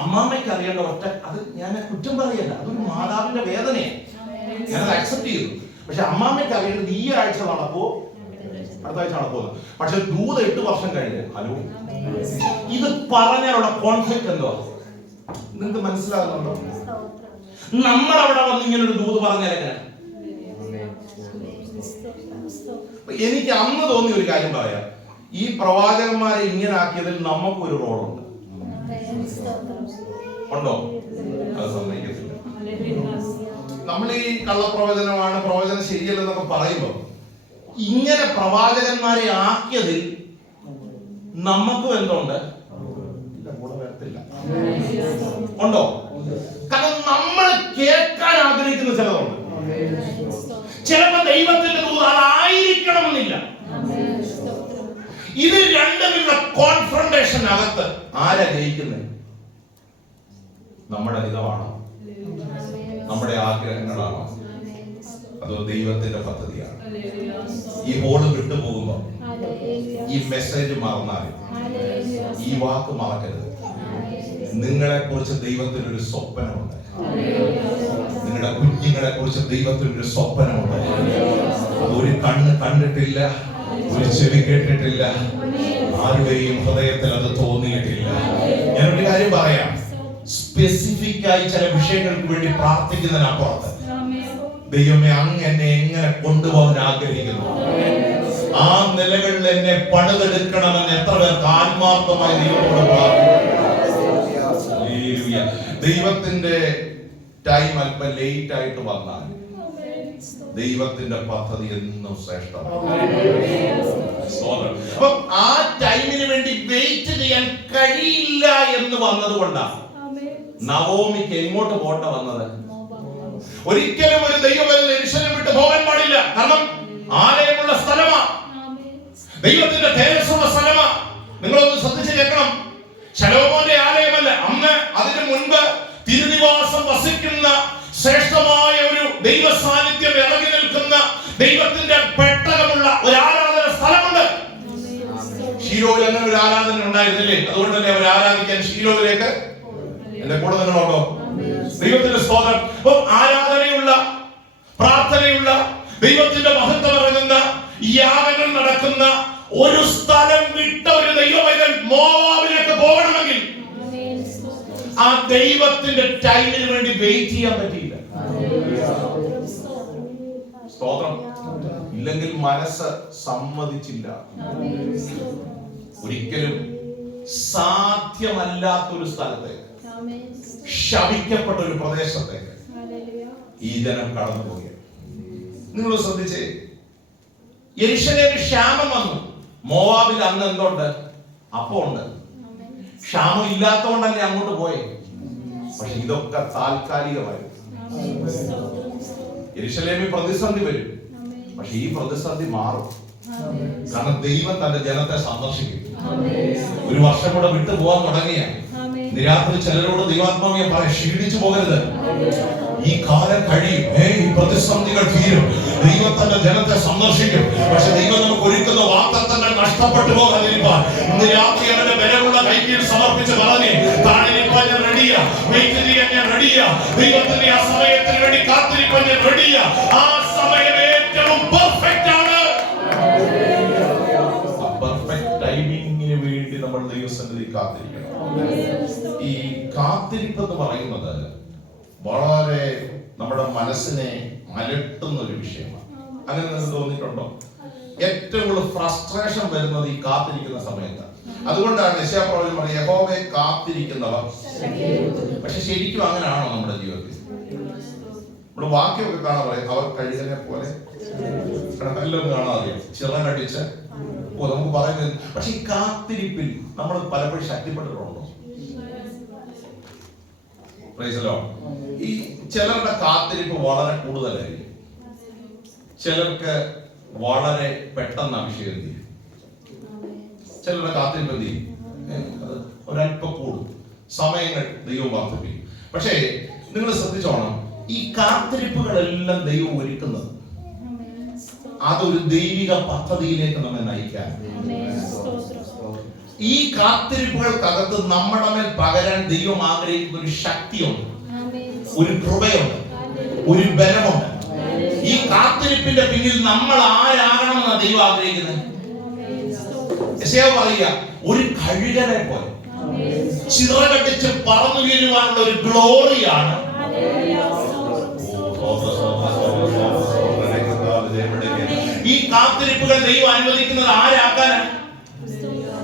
അമ്മാമ്മയ്ക്ക് അറിയേണ്ട ഒറ്റ, അത് ഞാൻ കുറ്റം പറയല്ല, അതൊരു മാതാവിന്റെ വേദനയാണ്, ഞാനത് അക്സെപ്റ്റ് ചെയ്തു. പക്ഷെ അമ്മാമ്മയ്ക്ക് അറിയേണ്ടത് ഈ ആഴ്ച നടക്കുമോ, അടുത്ത ആഴ്ച നടക്കുമോ. പക്ഷെ ദൂത് 8 വർഷം കഴിഞ്ഞ്, ഹലോ, ഇത് പറഞ്ഞാലുള്ള കോൺഫ്ലിക്റ്റ് എന്തോ നിങ്ങൾക്ക് മനസ്സിലാകുന്നുണ്ടോ? നമ്മളവിടെ വന്ന് ഇങ്ങനെ ഒരു ദൂത് പറഞ്ഞാൽ എങ്ങനെ? എനിക്ക് അന്ന് തോന്നിയ ഒരു കാര്യം പറയാം, ഈ പ്രവാചകന്മാരെ ഇങ്ങനെ ആക്കിയതിൽ നമുക്കൊരു റോളുണ്ട്. ഉണ്ടോ? അത് സമ്മതിക്കത്തില്ല. നമ്മൾ ഈ കള്ളപ്രവചനമാണ്, പ്രവചനം ശരിയല്ലെന്നൊക്കെ പറയുമ്പോ ഇങ്ങനെ പ്രവാചകന്മാരെ ആക്കിയതിൽ നമുക്കും എന്തുണ്ട്? കൂടെ വരത്തില്ല. ഉണ്ടോ? കാരണം നമ്മൾ കേൾക്കാൻ ആഗ്രഹിക്കുന്ന ചിലതുണ്ട്. ചിലപ്പോ ദൈവത്തിന്റെ ദൂത് അതായിരിക്കണമെന്നില്ല. ഇത് രണ്ടുമില്ല കോൺഫ്രണ്ട് കോൺഫ്രണ്ടേഷനകത്ത് ആരാ ജയിക്കുന്നത്? നമ്മുടെ ഹിതമാണോ? നമ്മുടെ ആഗ്രഹങ്ങളാണോ? അതോ ദൈവത്തിന്റെ പദ്ധതിയാണ്? ഈ ഹോള് വിട്ടുപോകുമ്പോ ഈ മെസ്സേജ് മറന്നാൽ, ഈ വാക്ക് മറക്കരുത്. നിങ്ങളെ കുറിച്ച് ദൈവത്തിനൊരു സ്വപ്നമുണ്ട്. നിങ്ങളുടെ കുഞ്ഞുങ്ങളെ കുറിച്ച് ദൈവത്തിനൊരു സ്വപ്നമുണ്ട്. ഒരു കണ്ണ് കണ്ടിട്ടില്ല, ഒരു ചെവി കേട്ടിട്ടില്ല, ആരുടെയും ഹൃദയത്തിൽ അത് തോന്നിയിട്ടില്ല. ഞാനൊരു കാര്യം പറയാം, സ്പെസിഫിക് ആയി ചില വിഷയങ്ങൾക്ക് വേണ്ടി പ്രാർത്ഥിക്കുന്നതിനപ്പുറത്ത് ദൈവമേ അങ്ങ് എന്നെ എങ്ങനെ കൊണ്ടുപോകാൻ ആഗ്രഹിക്കുന്നു, ആ നിലകളിൽ എന്നെ പണിതെടുക്കണമെന്ന് എത്ര പേർക്ക് ആത്മാർത്ഥമായി ദൈവത്തോട് പ്രാർത്ഥിക്കുന്നു. ദൈവത്തിന്റെ ടൈം അല്പം ലേറ്റ് ആയിട്ട് വന്നാൽ ദൈവത്തിന്റെ പദ്ധതി എന്നും ശ്രേഷ്ഠമാണ്. അപ്പൊ ആ ടൈമിന് വേണ്ടി വെയിറ്റ് ചെയ്യാൻ കഴിയില്ല എന്ന് വന്നതുകൊണ്ടാണ് നവോമിക്ക് എങ്ങോട്ട് പോട്ടെ വന്നത്. ഒരിക്കലും ഒരു ദൈവം യെരൂശലേം വിട്ട് പോകാൻ പാടില്ല. കാരണം ആലയമുള്ള സ്ഥലമാണ്, ദൈവത്തിന്റെ തേജസ്സുള്ള സ്ഥലമാണ്. നിങ്ങളൊന്ന് ശ്രദ്ധിച്ച് കേൾക്കണം. ശലോമോന്റെ ആലയമല്ല, അന്ന് അതിനു മുൻപ് തിരുനിവാസം വസിക്കുന്ന ശ്രേഷ്ഠമായ ഒരു ദൈവ സാന്നിധ്യം ഇറങ്ങി നിൽക്കുന്ന ദൈവത്തിന്റെ പെട്ടകമുള്ള ഒരു ആരാധന സ്ഥലമുണ്ട്. ശീലോയിൽ അങ്ങനെ ഒരു ആരാധന ഉണ്ടായിരുന്നില്ലേ? അതുകൊണ്ട് തന്നെ അവർ ആരാധിക്കാൻ ശീലോയിലേക്ക്, എന്റെ കൂടെ നിങ്ങളുണ്ടോ? ദൈവത്തിന്റെ സ്തോത്രം. അപ്പോൾ ആരാധനയുള്ള, പ്രാർത്ഥനയുള്ള, ദൈവത്തിന്റെ മഹത്വം ഇറങ്ങുന്ന, യാഗങ്ങൾ നടക്കുന്ന ഒരു സ്ഥലം വിട്ട ഒരു ദൈവമൈതൻ മോവാബിലേക്ക് പോകണമെങ്കിൽ ആ ദൈവത്തിന്റെ ടൈമിന് വേണ്ടി വെയിറ്റ് ചെയ്യാൻ പറ്റിയില്ല. സ്തോത്രം. ഇല്ലെങ്കിൽ മനസ്സ് സമ്മതിച്ചില്ല. ഒരിക്കലും സാധ്യമല്ലാത്തൊരു സ്ഥലത്തേക്ക്, ശപിക്കപ്പെട്ട ഒരു പ്രദേശത്തേക്ക് ഈ ജനം കടന്നു പോവുകയാണ്. നിങ്ങൾ ശ്രദ്ധിച്ചേ, യെരൂശലേമിൽ ക്ഷാമം വന്നു. മോവാബിൽ അന്ന് എന്തുണ്ട്? അപ്പം ഉണ്ട്. ക്ഷാമം ഇല്ലാത്തതുകൊണ്ടല്ലേ അങ്ങോട്ട് പോയേ. പക്ഷെ ഇതൊക്കെ താൽക്കാലികമായി. യെരൂശലേമിൽ പ്രതിസന്ധി വരും, പക്ഷെ ഈ പ്രതിസന്ധി മാറും. കാരണം ദൈവം തന്റെ ജനത്തെ സന്ദർശിക്കും. ഒരു വർഷം കൂടെ വിട്ടു പോകാൻ തുടങ്ങിയ രാത്രി ചിലരോട് ദൈവാത്മാവിയെ പറയാം, ക്ഷീണിച്ചു പോകരുത്, ഈ കാലം കഴിയും, ഈ പ്രതിസന്ധികൾ തീരും, ദൈവം തന്റെ ജനത്തെ സന്ദർശിക്കും. പക്ഷെ ദൈവം നമുക്ക് ഒരുക്കുന്ന വാഗ്ദത്തങ്ങൾ നഷ്ടപ്പെട്ടു പോകാതിരിക്കാൻ ഇന്ന് രാത്രി അവന്റെ ബലമുള്ള കൈകീഴിൽ സമർപ്പിച്ച് പറഞ്ഞേ, താഴെയിരിക്കാൻ ഞാൻ റെഡിയാ, വെയിറ്റ് ചെയ്യാൻ ഞാൻ റെഡിയാ, ദൈവത്തിന്റെ ആ സമയത്തിന് വേണ്ടി കാത്തിരിക്കാൻ ഞാൻ റെഡിയാ. ആ സമയം ഏറ്റവും പെർഫെക്റ്റ് ആണ്. പെർഫെക്റ്റ് ടൈമിങ്ങിന് വേണ്ടി നമ്മൾ ദൈവസന്നിധി കാത്തിരിക്കണം. ഈ കാത്തിരിപ്പ് എന്ന് പറയുന്നത് വളരെ നമ്മുടെ മനസ്സിനെ അലട്ടുന്ന ഒരു വിഷയമാണ്. അങ്ങനെ നിങ്ങൾക്ക് തോന്നിയിട്ടുണ്ടോ? ഏറ്റവും കൂടുതൽ ഫ്രസ്ട്രേഷൻ വരുന്നത് ഈ കാത്തിരിക്കുന്ന സമയത്താണ്. അതുകൊണ്ടാണ് യെശയ്യാപ്രവചനം പറയുന്നത്, യഹോവയെ കാത്തിരിക്കുന്നവർ. പക്ഷെ ശരിക്കും അങ്ങനെയാണോ നമ്മുടെ ജീവിതത്തിൽ? നമ്മുടെ വാക്യമൊക്കെ കാണാൻ പറയും, അവർ കഴുകനെ പോലെ എല്ലാം കാണാതെ ചിറകടിച്ച് നമുക്ക് പറയുന്നത്. പക്ഷെ ഈ കാത്തിരിപ്പിൽ നമ്മൾ പലപ്പോഴും ശക്തിപ്പെട്ടിട്ടുണ്ടോ? ഈ ചിലരുടെ കാത്തിരിപ്പ് വളരെ കൂടുതലായിരിക്കും, ചിലർക്ക് വളരെ പെട്ടെന്ന് അഭിഷേകം ചെയ്യും, ചിലരുടെ കാത്തിരിപ്പ് എന്ത് ചെയ്യും? അത് ഒരല്പം കൂടും, സമയങ്ങൾ ദൈവം വർദ്ധിപ്പിക്കും. പക്ഷേ നിങ്ങൾ ശ്രദ്ധിച്ചോണം, ഈ കാത്തിരിപ്പുകളെല്ലാം ദൈവം ഒരുക്കുന്നത് അതൊരു ദൈവിക പദ്ധതിയിലേക്ക് നമ്മെ നയിക്കാൻ. ഈ കാത്തിരിപ്പുകൾക്കകത്ത് നമ്മുടെ മേൽ പകരാൻ ദൈവം ആഗ്രഹിക്കുന്ന ഒരു ശക്തിയുണ്ട്, ഒരു കൃപയുണ്ട്, ഒരു ബലമുണ്ട്. ഈ കാത്തിരിപ്പിന്റെ പിന്നിൽ നമ്മൾ ആരാകണമെന്ന് ദൈവം ആഗ്രഹിക്കുന്നത്. യെശയ്യാവ് പറയുക, ഒരു കഴുകനെ പോലെ ചിറകടിച്ച് പറന്നു വീഴുവാനുള്ള ഒരു ഗ്ലോറിയാണ് ഈ കാത്തിരിപ്പുകൾ ദൈവം അനുവദിക്കുന്നത്. ആരാക്കാനാണ്?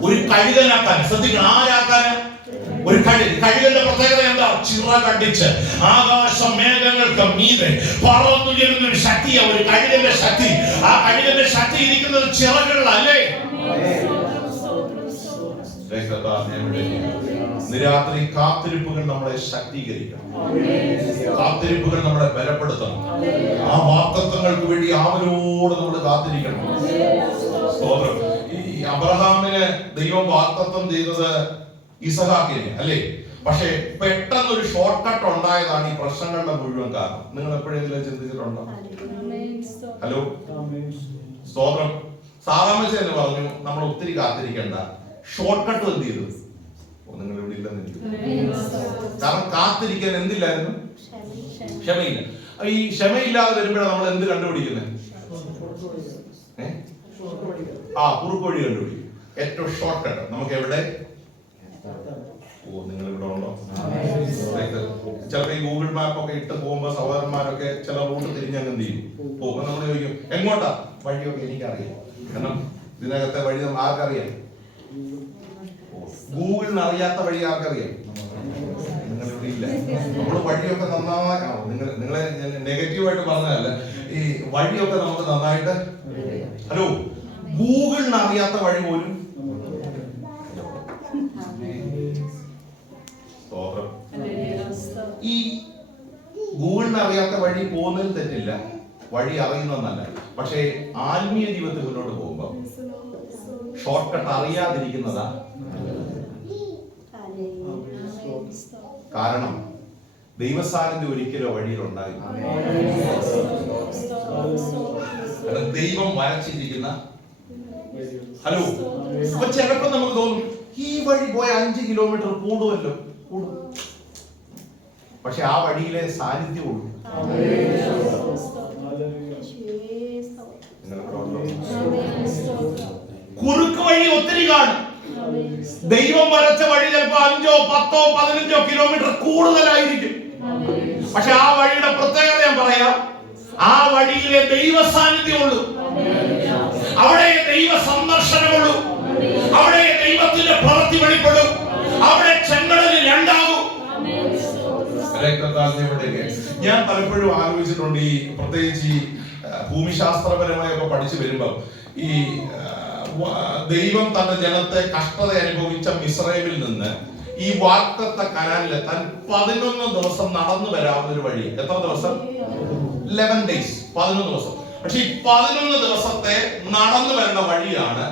ഒരു കഴുകനാക്കാൻ. ശ്രദ്ധിക്കണം, ആരാക്കാന്? ഒരു കഴുകന്റെ പ്രത്യേകത എന്താ? ചിറകടിച്ച് ആകാശ മേഘങ്ങൾക്ക് മീതെ പറന്നുയരുന്ന ഒരു ശക്തിയാണ് ഒരു കഴുകന്റെ ശക്തി. ആ കഴുകന്റെ ശക്തി ഇരിക്കുന്നത് ചിറകളിലല്ലേ? രാത്രി കാത്തിരിപ്പുകൾ നമ്മളെ ശക്തീകരിക്കണം, കാത്തിരിപ്പുകൾ നമ്മളെ ബലപ്പെടുത്തണം. ആ വാഗ്ദത്തങ്ങൾക്ക് വേണ്ടി ആവലോട് നമ്മൾ കാത്തിരിക്കണം. സ്തോത്രം. ഈ അബ്രഹാമിന് ദൈവം വാഗ്ദത്തം ചെയ്തത് ഇസഹാക്കിനെ അല്ലേ? പക്ഷേ പെട്ടെന്നൊരു ഷോർട്ട് കട്ട് ഉണ്ടായതാണ് ഈ പ്രശ്നങ്ങളുടെ മുഴുവൻ കാരണം. നിങ്ങൾ എപ്പോഴെങ്കിലും ചിന്തിച്ചിട്ടുണ്ടോ? ഹലോ, സ്തോത്രം. സാറാമച്ച എന്ന് പറഞ്ഞു നമ്മൾ ഒത്തിരി കാത്തിരിക്കണ്ട, ഷോർട്ട് കട്ട് എന്ത് ചെയ്തു? നിങ്ങൾ ഇവിടെ ഇല്ലെന്ന് എനിക്ക്, കാരണം കാത്തിരിക്കാൻ എന്തില്ലായിരുന്നു? ക്ഷമയില്ല. ഈ ക്ഷമയില്ലാതെ വരുമ്പോഴാണ് നമ്മൾ എന്ത് കണ്ടുപിടിക്കുന്നത്? കുറുക്കോഴി കണ്ടുപിടിക്കും. ഏറ്റവും ഷോർട്ട് കട്ട് നമുക്ക് എവിടെ? നിങ്ങൾ ഇവിടെ ഉണ്ടോ? ചിലപ്പോ ഈ ഗൂഗിൾ മാപ്പ് ഒക്കെ ഇട്ട് പോകുമ്പോ സഹോദരന്മാരൊക്കെ ചില റൂട്ട് തിരിഞ്ഞങ്ങ് എന്ത് ചെയ്യും? പോകുമ്പോ നമ്മൾ ചോദിക്കും എങ്ങോട്ടാ? വഴിയൊക്കെ എനിക്കറിയാം. കാരണം ഇതിനകത്തെ വഴി ആർക്കറിയാം? ഗൂഗിളിന് അറിയാത്ത വഴി ആർക്കറിയാം? നിങ്ങൾ ഇവിടെ ഇല്ല. നമ്മൾ വഴിയൊക്കെ നന്നായി, നിങ്ങളെ നെഗറ്റീവായിട്ട് പറഞ്ഞതല്ല, ഈ വഴിയൊക്കെ നമുക്ക് നന്നായിട്ട്. ഹലോ, ഗൂഗിളിന് അറിയാത്ത വഴി പോലും ഈ ഗൂഗിളിന് അറിയാത്ത വഴി പോകുന്നതിൽ തെറ്റില്ല, വഴി അറിയുന്നതല്ല. പക്ഷേ ആത്മീയ ജീവിതത്തിൽ മുന്നോട്ട് പോകുമ്പോൾ ഷോർട്ട് കട്ട് അറിയാതിരിക്കുന്നതാ. കാരണം ദൈവസാന്നിധ്യം ഒരിക്കലും വഴിയിൽ ഉണ്ടാകില്ല. ദൈവം വരച്ചിരിക്കുന്ന. ഹലോ, അപ്പൊ ചിലപ്പോ നമുക്ക് തോന്നും ഈ വഴി പോയ 5 കിലോമീറ്റർ കൂടുമല്ലോ, കൂടും. പക്ഷെ ആ വഴിയിലെ സാന്നിധ്യമുള്ളൂ. കുറുക്ക് വഴി ഒത്തിരി കാണും. ദൈവം വരച്ച വഴി ചിലപ്പോ 5, 10, 15 കിലോമീറ്റർ കൂടുതലായിരിക്കും. പക്ഷെ ആ വഴിയുടെ പ്രത്യേകത ഞാൻ പറയാം, ആ വഴിയിലെ ദൈവ സാന്നിധ്യമുള്ളൂ, അവിടെ ദൈവ സന്ദർശനമുള്ളൂ, അവിടെ ദൈവത്തിന്റെ പ്രവൃത്തി വെളിപ്പെടും, അവിടെ ചെങ്കടലിൽ രണ്ടാകും. ഞാൻ പലപ്പോഴും ആലോചിച്ചിട്ടുണ്ട്, ഈ പ്രത്യേകിച്ച് ഈ ഭൂമിശാസ്ത്രപരമായൊക്കെ പഠിച്ചു വരുമ്പോ ഈ ദൈവം തന്റെ ജനത്തെ കഷ്ടത അനുഭവിച്ച മിസ്രൈമിൽ നിന്ന് ഈ വാഗ്ദത്ത കനാനിലെത്താൻ 11 ദിവസം നടന്നു വരാവുന്ന ഒരു വഴി. എത്ര ദിവസം? 11 days, 11 ദിവസം. പക്ഷെ ഈ 11 ദിവസത്തെ നടന്നു വരേണ്ട വഴിയാണ്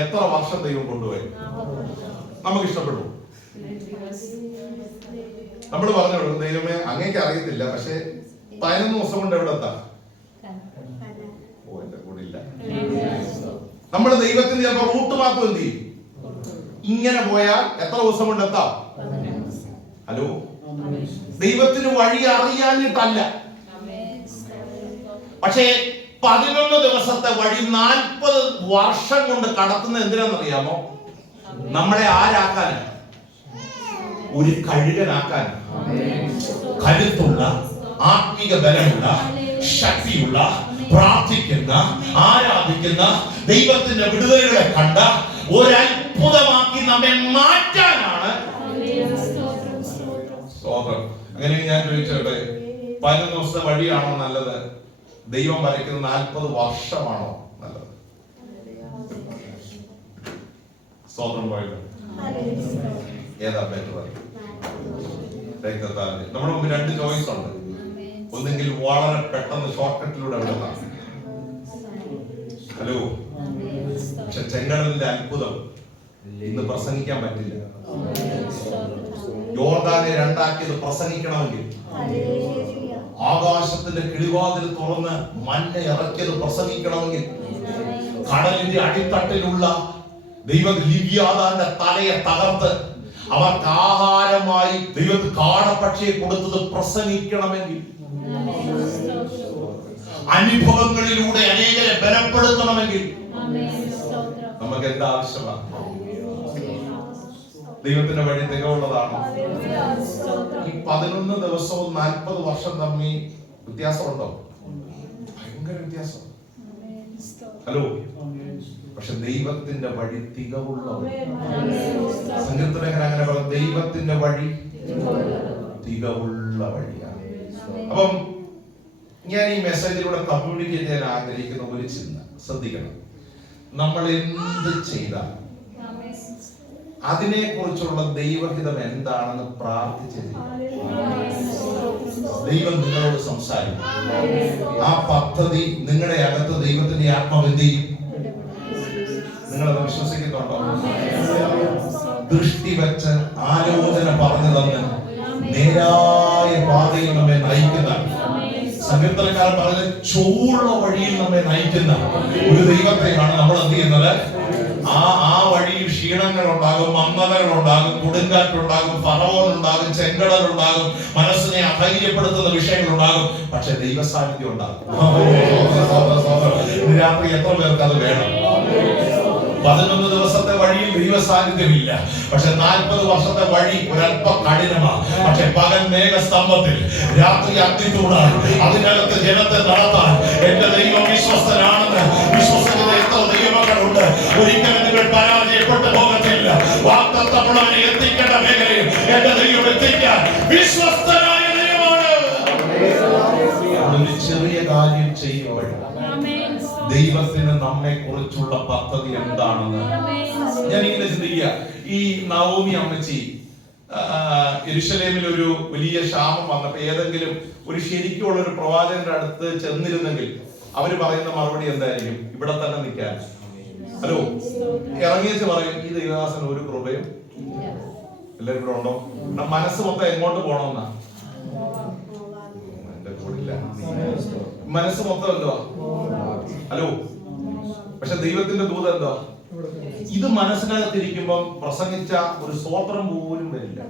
എത്ര വർഷം ദൈവം കൊണ്ടുപോയി? നമുക്ക് ഇഷ്ടപ്പെട്ടു. നമ്മൾ പറഞ്ഞു ദൈവമേ അങ്ങേക്ക് അറിയത്തില്ല, പക്ഷെ 11 ദിവസം കൊണ്ട് എവിടെ എത്താം? ഓ, എന്റെ കൂടെ ഇല്ല. നമ്മൾ ദൈവത്തിന് ചിലപ്പോൾ റൂട്ട് മാപ്പ് എന്ത് ചെയ്യും? ഇങ്ങനെ പോയാൽ എത്ര ദിവസം കൊണ്ട് എത്താം? ഹലോ, ദൈവത്തിന് വഴി അറിയാനിട്ടല്ല, പക്ഷേ 11 ദിവസത്തെ വഴി 40 വർഷം കൊണ്ട് കടത്തുന്നത് എന്തിനാണെന്നറിയാമോ? നമ്മളെ ആരാക്കാനാണ്? ഒരു കഴുകനാക്കാൻ. കരുത്തുള്ള, ആത്മീക ബലമുള്ള, ശക്തിയുള്ള, പ്രാർത്ഥിക്കുന്ന, ആരാധിക്കുന്ന, ദൈവത്തിന്റെ വിടുതലുകളെ കണ്ട ഒരത്ഭുതമാക്കി നമ്മെ മാറ്റാനാണ്. അങ്ങനെ ഞാൻ ചോദിച്ചോട്ടെ, 11 ദിവസത്തെ വഴിയാണോ നല്ലത്? ദൈവം വരയ്ക്കുന്ന 40 വർഷമാണോ നല്ലത്? സ്തോത്രം പോയല്ലോ. ഏതാ ബെറ്റർ? നമ്മുടെ മുമ്പിൽ 2 ചോയ്സ് ഉണ്ട്. ഒന്നെങ്കിൽ വളരെ പെട്ടെന്ന് ഷോർട്ട് കട്ടിലൂടെ വിടുന്ന. ഹലോ, പക്ഷെ ചെങ്കടലിന്റെ അത്ഭുതം ഇന്ന് പ്രസംഗിക്കാൻ പറ്റില്ല. യോർദാനെ 2 ആക്കിയത് പ്രസംഗിക്കണമെങ്കിൽ, ആകാശത്തിന്റെ കിളിവാതിൽ തുറന്ന് മഞ്ഞ ഇറക്കിയത് പ്രസംഗിക്കണമെങ്കിൽ, കടലിന്റെ അടിത്തട്ടിലുള്ള ദൈവ ലിവ്യാതാന്റെ തലയെ തകർത്ത് അവർക്ക് ആഹാരമായി ദൈവത്തിന് കാടപ്പക്ഷിയെ കൊടുത്തത് പ്രസംഗിക്കണമെങ്കിൽ, അനുഭവങ്ങളിലൂടെ അനേകരെ ബലപ്പെടുത്തണമെങ്കിൽ നമുക്ക് എന്താ ആവശ്യമാണ്? ദൈവത്തിന്റെ വഴി തികവുള്ളതാണ്. ഈ 11 ദിവസവും 40 വർഷം തമ്മിൽ വ്യത്യാസമുണ്ടോ? ഭയങ്കര വ്യത്യാസം. ഹലോ, പക്ഷെ ദൈവത്തിന്റെ വഴി തികവുള്ള വഴി. സങ്കീർത്തനക്കാരൻ അങ്ങനെ പറഞ്ഞു, ദൈവത്തിന്റെ വഴി തികവുള്ള വഴിയാണ്. അപ്പം ഞാൻ ഈ മെസ്സേജിലൂടെ കമ്മ്യൂണിക്കേറ്റ് ചെയ്യാൻ ആഗ്രഹിക്കുന്ന ഒരു ചിന്ത ശ്രദ്ധിക്കണം. നമ്മൾ എന്ത് ചെയ്താൽ അതിനെ കുറിച്ചുള്ള ദൈവഹിതം എന്താണെന്ന് പ്രാർത്ഥിച്ചത് ദൈവം നിങ്ങളോട് സംസാരിക്കും. ആ പദ്ധതി നിങ്ങളുടെ അകത്ത് ദൈവത്തിന്റെ ആത്മാവ് എന്ത് ചെയ്യും? നിങ്ങളത് വിശ്വസിക്കുന്നുണ്ടോ? ദൃഷ്ടി വെച്ച് ആലോചന പറഞ്ഞു തന്ന് നേരായ പാതയിൽ നമ്മെ നയിക്കുന്ന, സങ്കീർത്തനക്കാരൻ പറഞ്ഞ ചൊവ്വുള്ള വഴിയിൽ നമ്മെ നയിക്കുന്ന ഒരു ദൈവത്തെയാണ് നമ്മൾ എന്ത് ചെയ്യുന്നത്? ആ വഴിയിൽ ക്ഷീണങ്ങൾ ഉണ്ടാകും, മന്ദതകൾ ഉണ്ടാകും, കൊടുങ്കാറ്റുണ്ടാകും, ഫറവോൻ ഉണ്ടാകും, ചെങ്കടൽ ഉണ്ടാകും, മനസ്സിനെ അധൈര്യപ്പെടുത്തുന്ന വിഷയങ്ങൾ ഉണ്ടാകും. പക്ഷെ ദൈവ സാന്നിധ്യം ഉണ്ടാകും. ഇന്ന് രാത്രി എത്ര പേർക്ക് അത് വേണം? 11 ദിവസത്തെ വഴിയിൽ ദൈവ സാന്നിധ്യമില്ല, പക്ഷെ 40 വർഷത്തെ വഴി ഒരല്പം കഠിനമാണ്. പക്ഷെ പകൽ മേഘസ്തംഭത്തിൽ, രാത്രി അഗ്നിത്തൂണാൽ അതിനകത്ത് ജനത്തെ നടത്താൻ എന്റെ ദൈവം വിശ്വസ്തനാണെന്ന് വിശ്വസിക്കുന്ന എത്ര ദൈവമക്കളുണ്ട്. ഒരിക്കലും നിങ്ങൾ പരാജയപ്പെട്ടു പോകത്തില്ല. വാഗ്ദത്തമുള്ളവനെ എത്തിക്കേണ്ട മേഖലയിൽ എന്റെ ദൈവം എത്തിക്കാൻ വിശ്വസ്തനായ ദൈവമാണ്. ഒരു ചെറിയ കാര്യം ചെയ്യുമ്പോൾ ദൈവത്തിന് നമ്മെ കുറിച്ചുള്ള പദ്ധതി എന്താണെന്ന് ഞാൻ ഇങ്ങനെ ചിന്തിക്കുക. ഈ നവോമി അമ്മച്ചി യെരൂശലേമിൽ ഒരു വലിയ ക്ഷാമം വന്നപ്പോ ഏതെങ്കിലും ഒരു ശരിക്കുള്ള ഒരു പ്രവാചകന്റെ അടുത്ത് ചെന്നിരുന്നെങ്കിൽ അവര് പറയുന്ന മറുപടി എന്തായിരിക്കും? ഇവിടെ തന്നെ നിൽക്കാൻ. ഹലോ, ഇറങ്ങിയച്ച് പറയും ഈ ദൈവദാസന് ഒരു കൃപയും. എല്ലാവരും ഇവിടെ ഉണ്ടോ? മനസ്സ് മൊത്തം എങ്ങോട്ട് പോണമെന്നാ? എന്റെ കൂടില്ല. മനസ്സ് മൊത്തം എന്തുവാ? ഹലോ, പക്ഷെ ദൈവത്തിന്റെ ദൂതം എന്താ? ഇത് മനസ്സിനകത്തിരിക്കുമ്പം പ്രസംഗിച്ച ഒരു സ്തോത്രം പോലും വരില്ല.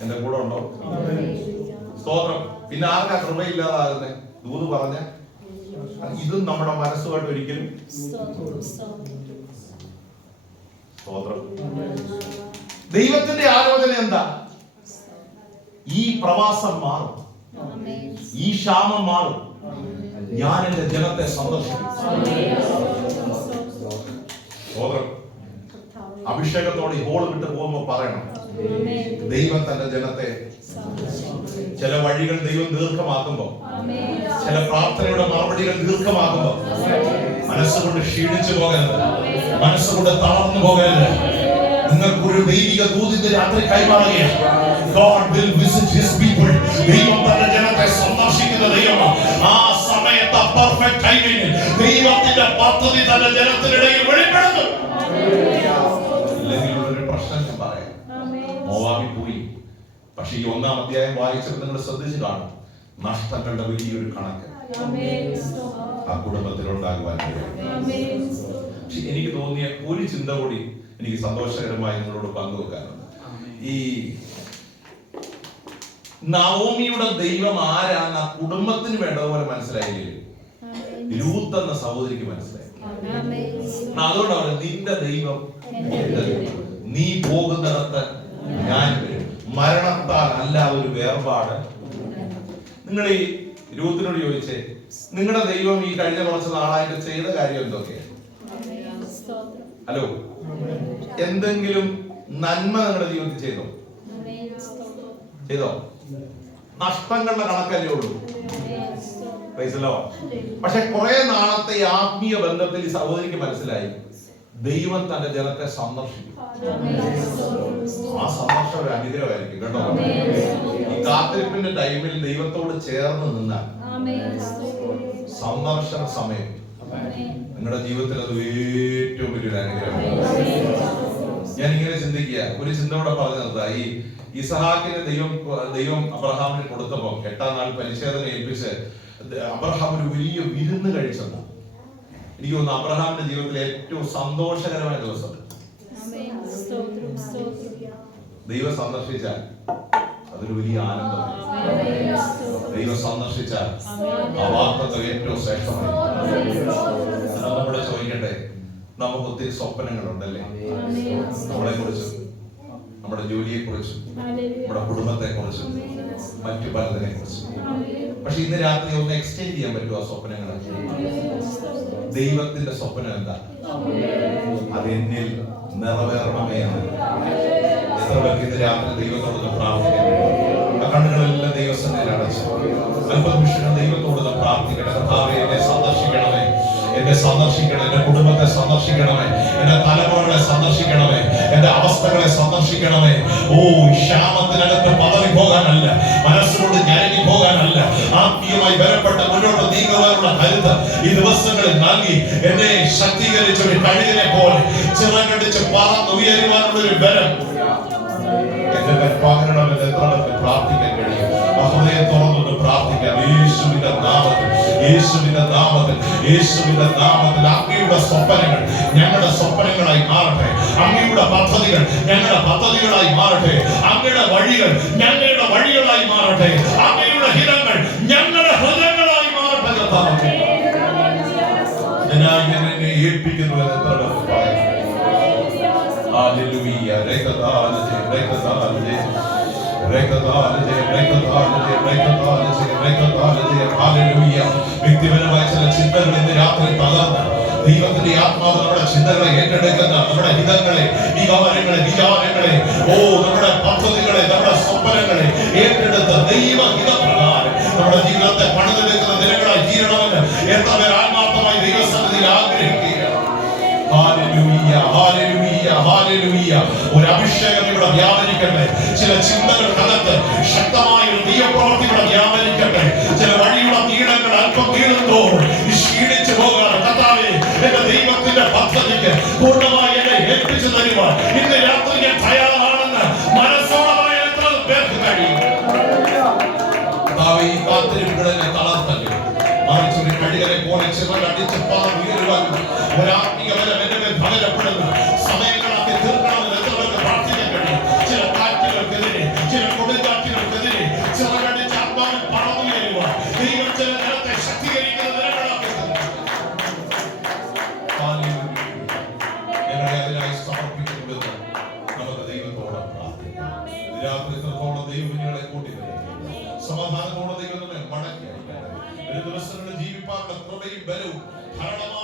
എന്റെ കൂടെ ഉണ്ടോ? സ്തോത്രം. പിന്നെ ആർക്കാ കൃപയില്ലാതാകുന്നേ? ദൂത് പറഞ്ഞ ഇതും നമ്മുടെ മനസ്സുമായിട്ട് ഒരിക്കലും സ്തോത്രം. ദൈവത്തിന്റെ ആലോചന എന്താ? ഈ പ്രവാസം മാറും, ഈ ക്ഷാമം മാറും, ഞാൻ എന്റെ ജനത്തെ സന്ദർശിക്കും. അഭിഷേകത്തോടെ ഈ ഹോൾ വിട്ട് പോകുമ്പോ പറയണം, ദൈവം തന്റെ ജനത്തെ. ചില വഴികൾ ദൈവം ദീർഘമാക്കുമ്പോ, ചില പ്രാർത്ഥനയുടെ മറുപടികൾ ദീർഘമാക്കുമ്പോ മനസ്സുകൊണ്ട് ക്ഷീണിച്ചു പോകരുത്, മനസ്സുകൊണ്ട് തളർന്നു പോകരുത്. നിങ്ങൾക്കൊരു ദൈവിക ദൂതിന്റെ രാത്രി കൈമാറുകയാണ്. God will visit his people. ദൈവം തന്റെ ജനത്തെ സന്ദർശിക്കുന്ന ദൈവമാണ്. ആ സമയത്ത് പെർഫെക്റ്റ് ടൈമിംഗിൽ ദൈവത്തിന്റെ പദ്ധതി തന്റെ ജനത്തിനിടയിൽ വെളിപ്പെടുന്നു. അല്ലെങ്കിൽ ഒരു പ്രശ്നം ഞാൻ പറയാം. മോവാബിൽ പോയി, പക്ഷെ ഈ 1-ാം അധ്യായം വായിച്ചപ്പോൾ നിങ്ങൾ ശ്രദ്ധിച്ചു കാണും, നഷ്ടങ്ങളുടെ വലിയൊരു കണക്ക് ആ കുടുംബത്തിൽ ഉണ്ടാകുവാൻ. പക്ഷെ എനിക്ക് തോന്നിയ ഒരു ചിന്ത കൂടി എനിക്ക് സന്തോഷകരമായി നിങ്ങളോട് പങ്കുവെക്കാനുണ്ട്. ഈ നവോമിയുടെ ദൈവം ആരാന്ന് ആ കുടുംബത്തിന് വേണ്ടതുപോലെ മനസ്സിലായില്ലേ? രൂത്ത് എന്ന സഹോദരിക്ക് മനസ്സിലായി. അതുകൊണ്ടാണ് നിന്റെ ദൈവം, നീ പോകുന്നിടത്ത് ഞാൻ വരും, മരണത്താൽ അല്ലാതെ ഒരു വേർപാട്. നിങ്ങൾ ഈ രൂത്തിനോട് ചോദിച്ചേ, നിങ്ങളുടെ ദൈവം ഈ കഴിഞ്ഞ കുറച്ച് നാളായിട്ട് ചെയ്ത കാര്യം എന്തൊക്കെയാണ്? ഹലോ, എന്തെങ്കിലും നന്മ നിങ്ങളുടെ ജീവിതത്തിൽ ചെയ്തോ? നഷ്ടങ്ങളുടെ കണക്കല്ലേ ഉള്ളൂ. പക്ഷെ കുറെ നാളത്തെ ആത്മീയ ബന്ധത്തിൽ ഈ സഹോദരിക്ക് മനസ്സിലായി, ദൈവം തന്റെ ജനത്തെ സന്ദർശിക്കും. ആ സന്ദർശനം ഒരു അനുഗ്രഹമായിരിക്കും കേട്ടോ. ഈ കാത്തിരിപ്പിന്റെ ടൈമിൽ ദൈവത്തോട് ചേർന്ന് നിന്നാൽ സന്ദർശന സമയം നിങ്ങളുടെ ജീവിതത്തിൽ അത് ഏറ്റവും വലിയൊരു അനുഗ്രഹമാണ്. ഞാൻ ഇങ്ങനെ ചിന്തിക്കുക, ഒരു ചിന്ത കൂടെ പറഞ്ഞു നിർത്താം. ഈ ഇസഹാക്കിന് ദൈവം അബ്രഹാമിന് കൊടുത്തപ്പോ 8-ാം നാൾ പരിച്ഛേദന ഏൽപ്പിച്ച് അബ്രഹാം ഒരു വലിയ വിരുന്ന് കഴിച്ചെന്ന് എനിക്ക് തോന്നുന്നു. അബ്രഹാമിന്റെ ജീവിതത്തിലെ ഏറ്റവും സന്തോഷകരമായ ദിവസം. ദൈവം സന്ദർശിച്ചാൽ അതൊരു വലിയ ആനന്ദമാണ്. ദൈവം സന്ദർശിച്ചാൽ ആ വാർത്തകൾ ഏറ്റവും ശ്രേഷ്ഠമാണ്. നമ്മളോട് ചോദിക്കട്ടെ, നമുക്ക് ഒത്തിരി സ്വപ്നങ്ങളുണ്ടല്ലേ? നമ്മളെ കുറിച്ചും, നമ്മുടെ ജോലിയെ കുറിച്ചും, നമ്മുടെ കുടുംബത്തെ കുറിച്ചും, മറ്റു പലതിനെ കുറിച്ചും. പക്ഷെ ഇന്ന് രാത്രി ഒന്ന് എക്സ്റ്റെൻഡ് ചെയ്യാൻ പറ്റുമോ ആ സ്വപ്നങ്ങൾ? ദൈവത്തിന്റെ സ്വപ്നം എന്താ? അത് എന്നിൽ നിറവേറണമേ എന്ന്. എത്ര പേർക്ക് ഇന്ന് രാത്രി ദൈവത്തോട് പ്രാർത്ഥിക്കാൻ? ആ കണ്ണുകളെല്ലാം ദൈവസന്നിധിയിൽ അടച്ചു അല്പനിമിഷം ദൈവത്തോട് പ്രാർത്ഥിക്കണം. കർത്താവേ, എന്നെ സന്ദർശിക്കണമേ, എന്നെ സന്ദർശിക്കണം, എന്റെ കുടുംബത്തെ സന്ദർശിക്കണമേ, എന്റെ തലമുറകളെ സന്ദർശിക്കണമേ, എന്റെ അവസ്ഥകളെ സന്ദർശിക്കണമേ. ഓ, ക്ഷാമത്തിനകത്ത് പതറി പോകാനല്ല, മനസ്സുകൊണ്ട് ഞരങ്ങി പോകാനല്ല, ആത്മീയമായി ബലപ്പെട്ട് മുന്നോട്ട് നീങ്ങുവാനുള്ള കരുത്ത് ഈ ദിവസങ്ങളിൽ നൽകി എന്നെ ശക്തീകരിച്ച ഒരു കഴുകിനെ പോലെ ചിറകടിച്ച് പറന്നുയരുവാനുള്ള ഒരു ബലം എന്റെ പകരണമെന്ന് എത്ര പ്രാർത്ഥിക്കാൻ കഴിയും? ഹൃദയം തുറന്നുകൊണ്ട് പ്രാർത്ഥിക്കാം. യേശുവിന്റെ നാമത്തിൽ, യേശുവിന്റെ നാമത്തിൽ, യേശുവിന്റെ നാമത്തിൽ അങ്ങയുടെ സ്വപ്നങ്ങൾ ഞങ്ങളുടെ സ്വപ്നങ്ങളായി മാറട്ടെ. അങ്ങയുടെ പദ്ധതികൾ ഞങ്ങളുടെ പദ്ധതികളായി മാറട്ടെ. അങ്ങയുടെ വഴികൾ ഞങ്ങളുടെ വഴികളായി മാറട്ടെ. അങ്ങയുടെ ഹിതങ്ങൾ ഞങ്ങളുടെ ഹൃദയങ്ങളായി മാറട്ടെ. കർത്താവേ, ഞാൻ എന്നെ ഏൽപ്പിക്കുന്നു എന്ന് എത്ര പറയാം. ഹല്ലേലൂയ. രേഖതാലജേ രേഖതാലജേ രേഖതാലജേ രേഖതാലജേ രേഖതാലജേ രേഖതാലജേ. ഹല്ലേലൂയ. വ്യക്തിപരമായ ചില ചിന്തകൾ ഇന്ന് രാത്രി തകർന്ന് ദൈവത്തിന്റെ ആത്മാവ് നമ്മുടെ ചിന്തകളെ ഏറ്റെടുക്കുന്ന, നമ്മുടെ ഹിതങ്ങളെ, വികാരങ്ങളെ, വിചാരങ്ങളെ, നമ്മുടെ പദ്ധതികളെ, നമ്മുടെ സ്വപ്നങ്ങളെ ഏറ്റെടുത്ത് ദൈവഹിതപ്രകാരം നമ്മുടെ ജീവിതത്തെ പണിതെടുക്കുന്ന ദിനങ്ങളായി തീരണമെന്ന് എത്ര പേർ ആത്മാർത്ഥമായി ദൈവസന്നിധിയിൽ ആഗ്രഹിക്കുക. Hallelujah, hallelujah, hallelujah. ഒരു അഭിഷേകം ഇവിടെ വ്യാപരിക്കട്ടെ. ചില ചിന്തകൾക്കകത്ത് ശക്തമായ ഒരു ദൈവപ്രവൃത്തി ഇവിടെ വ്യാപരിക്കട്ടെ. ചില വഴിയുടെ നീളങ്ങൾ അല്പം നീളുന്നതോറും ക്ഷീണിച്ചു പോകാതെ കർത്താവേ, എന്റെ ദൈവത്തിന്റെ പദ്ധതിക്ക് പൂർണ്ണമായി എന്നെ ഏൽപ്പിച്ചു തരുവാൻ ഇന്ന് രാത്രി ഞാൻ തയ്യാറാണെന്ന് മനസ്സോടമായ എത്ര പേർക്ക് കഴിയും? കർത്താവേ, ഈ കാത്തിരിപ്പുകളെ തളർത്തല്ലേ. മറിച്ച് ഒരു കഴുകനെ പോലെ ചിറകടിച്ച് പറന്നുയരുവാൻ ഒരു ആത്മീയ ബലം എന്റെ മേൽ പകരപ്പെടുന്നു. സമയങ്ങളൊക്കെ തീർക്കണമെന്ന് എത്ര പേർക്ക് പ്രാർത്ഥിക്കാൻ കഴിയും? ചില കാറ്റുകൾക്കെതിരെ, ചില കൊടുങ്കാറ്റുകൾക്കെതിരെ ചിറകടിച്ച് ആത്മാവിൽ പറന്നുയരുവാൻ ദൈവം ചില നേരത്തെ ശക്തീകരിക്കുന്ന നിലകളാക്കി ഞങ്ങളെ അതിനായി സമർപ്പിക്കുന്നത് നമുക്ക് ദൈവത്തോടെ പ്രാർത്ഥിക്കാം. രാത്രിത്തോളം ദൈവം നിങ്ങളെ കൂട്ടിവരട്ടെ. സമാധാനത്തോടെ ദൈവം നമ്മെ മടക്കി അയക്കട്ടെ. ഒരു ദിവസങ്ങളിൽ ജീവിപ്പാനുള്ള കൃപയും ബലവും ധാരാളമായി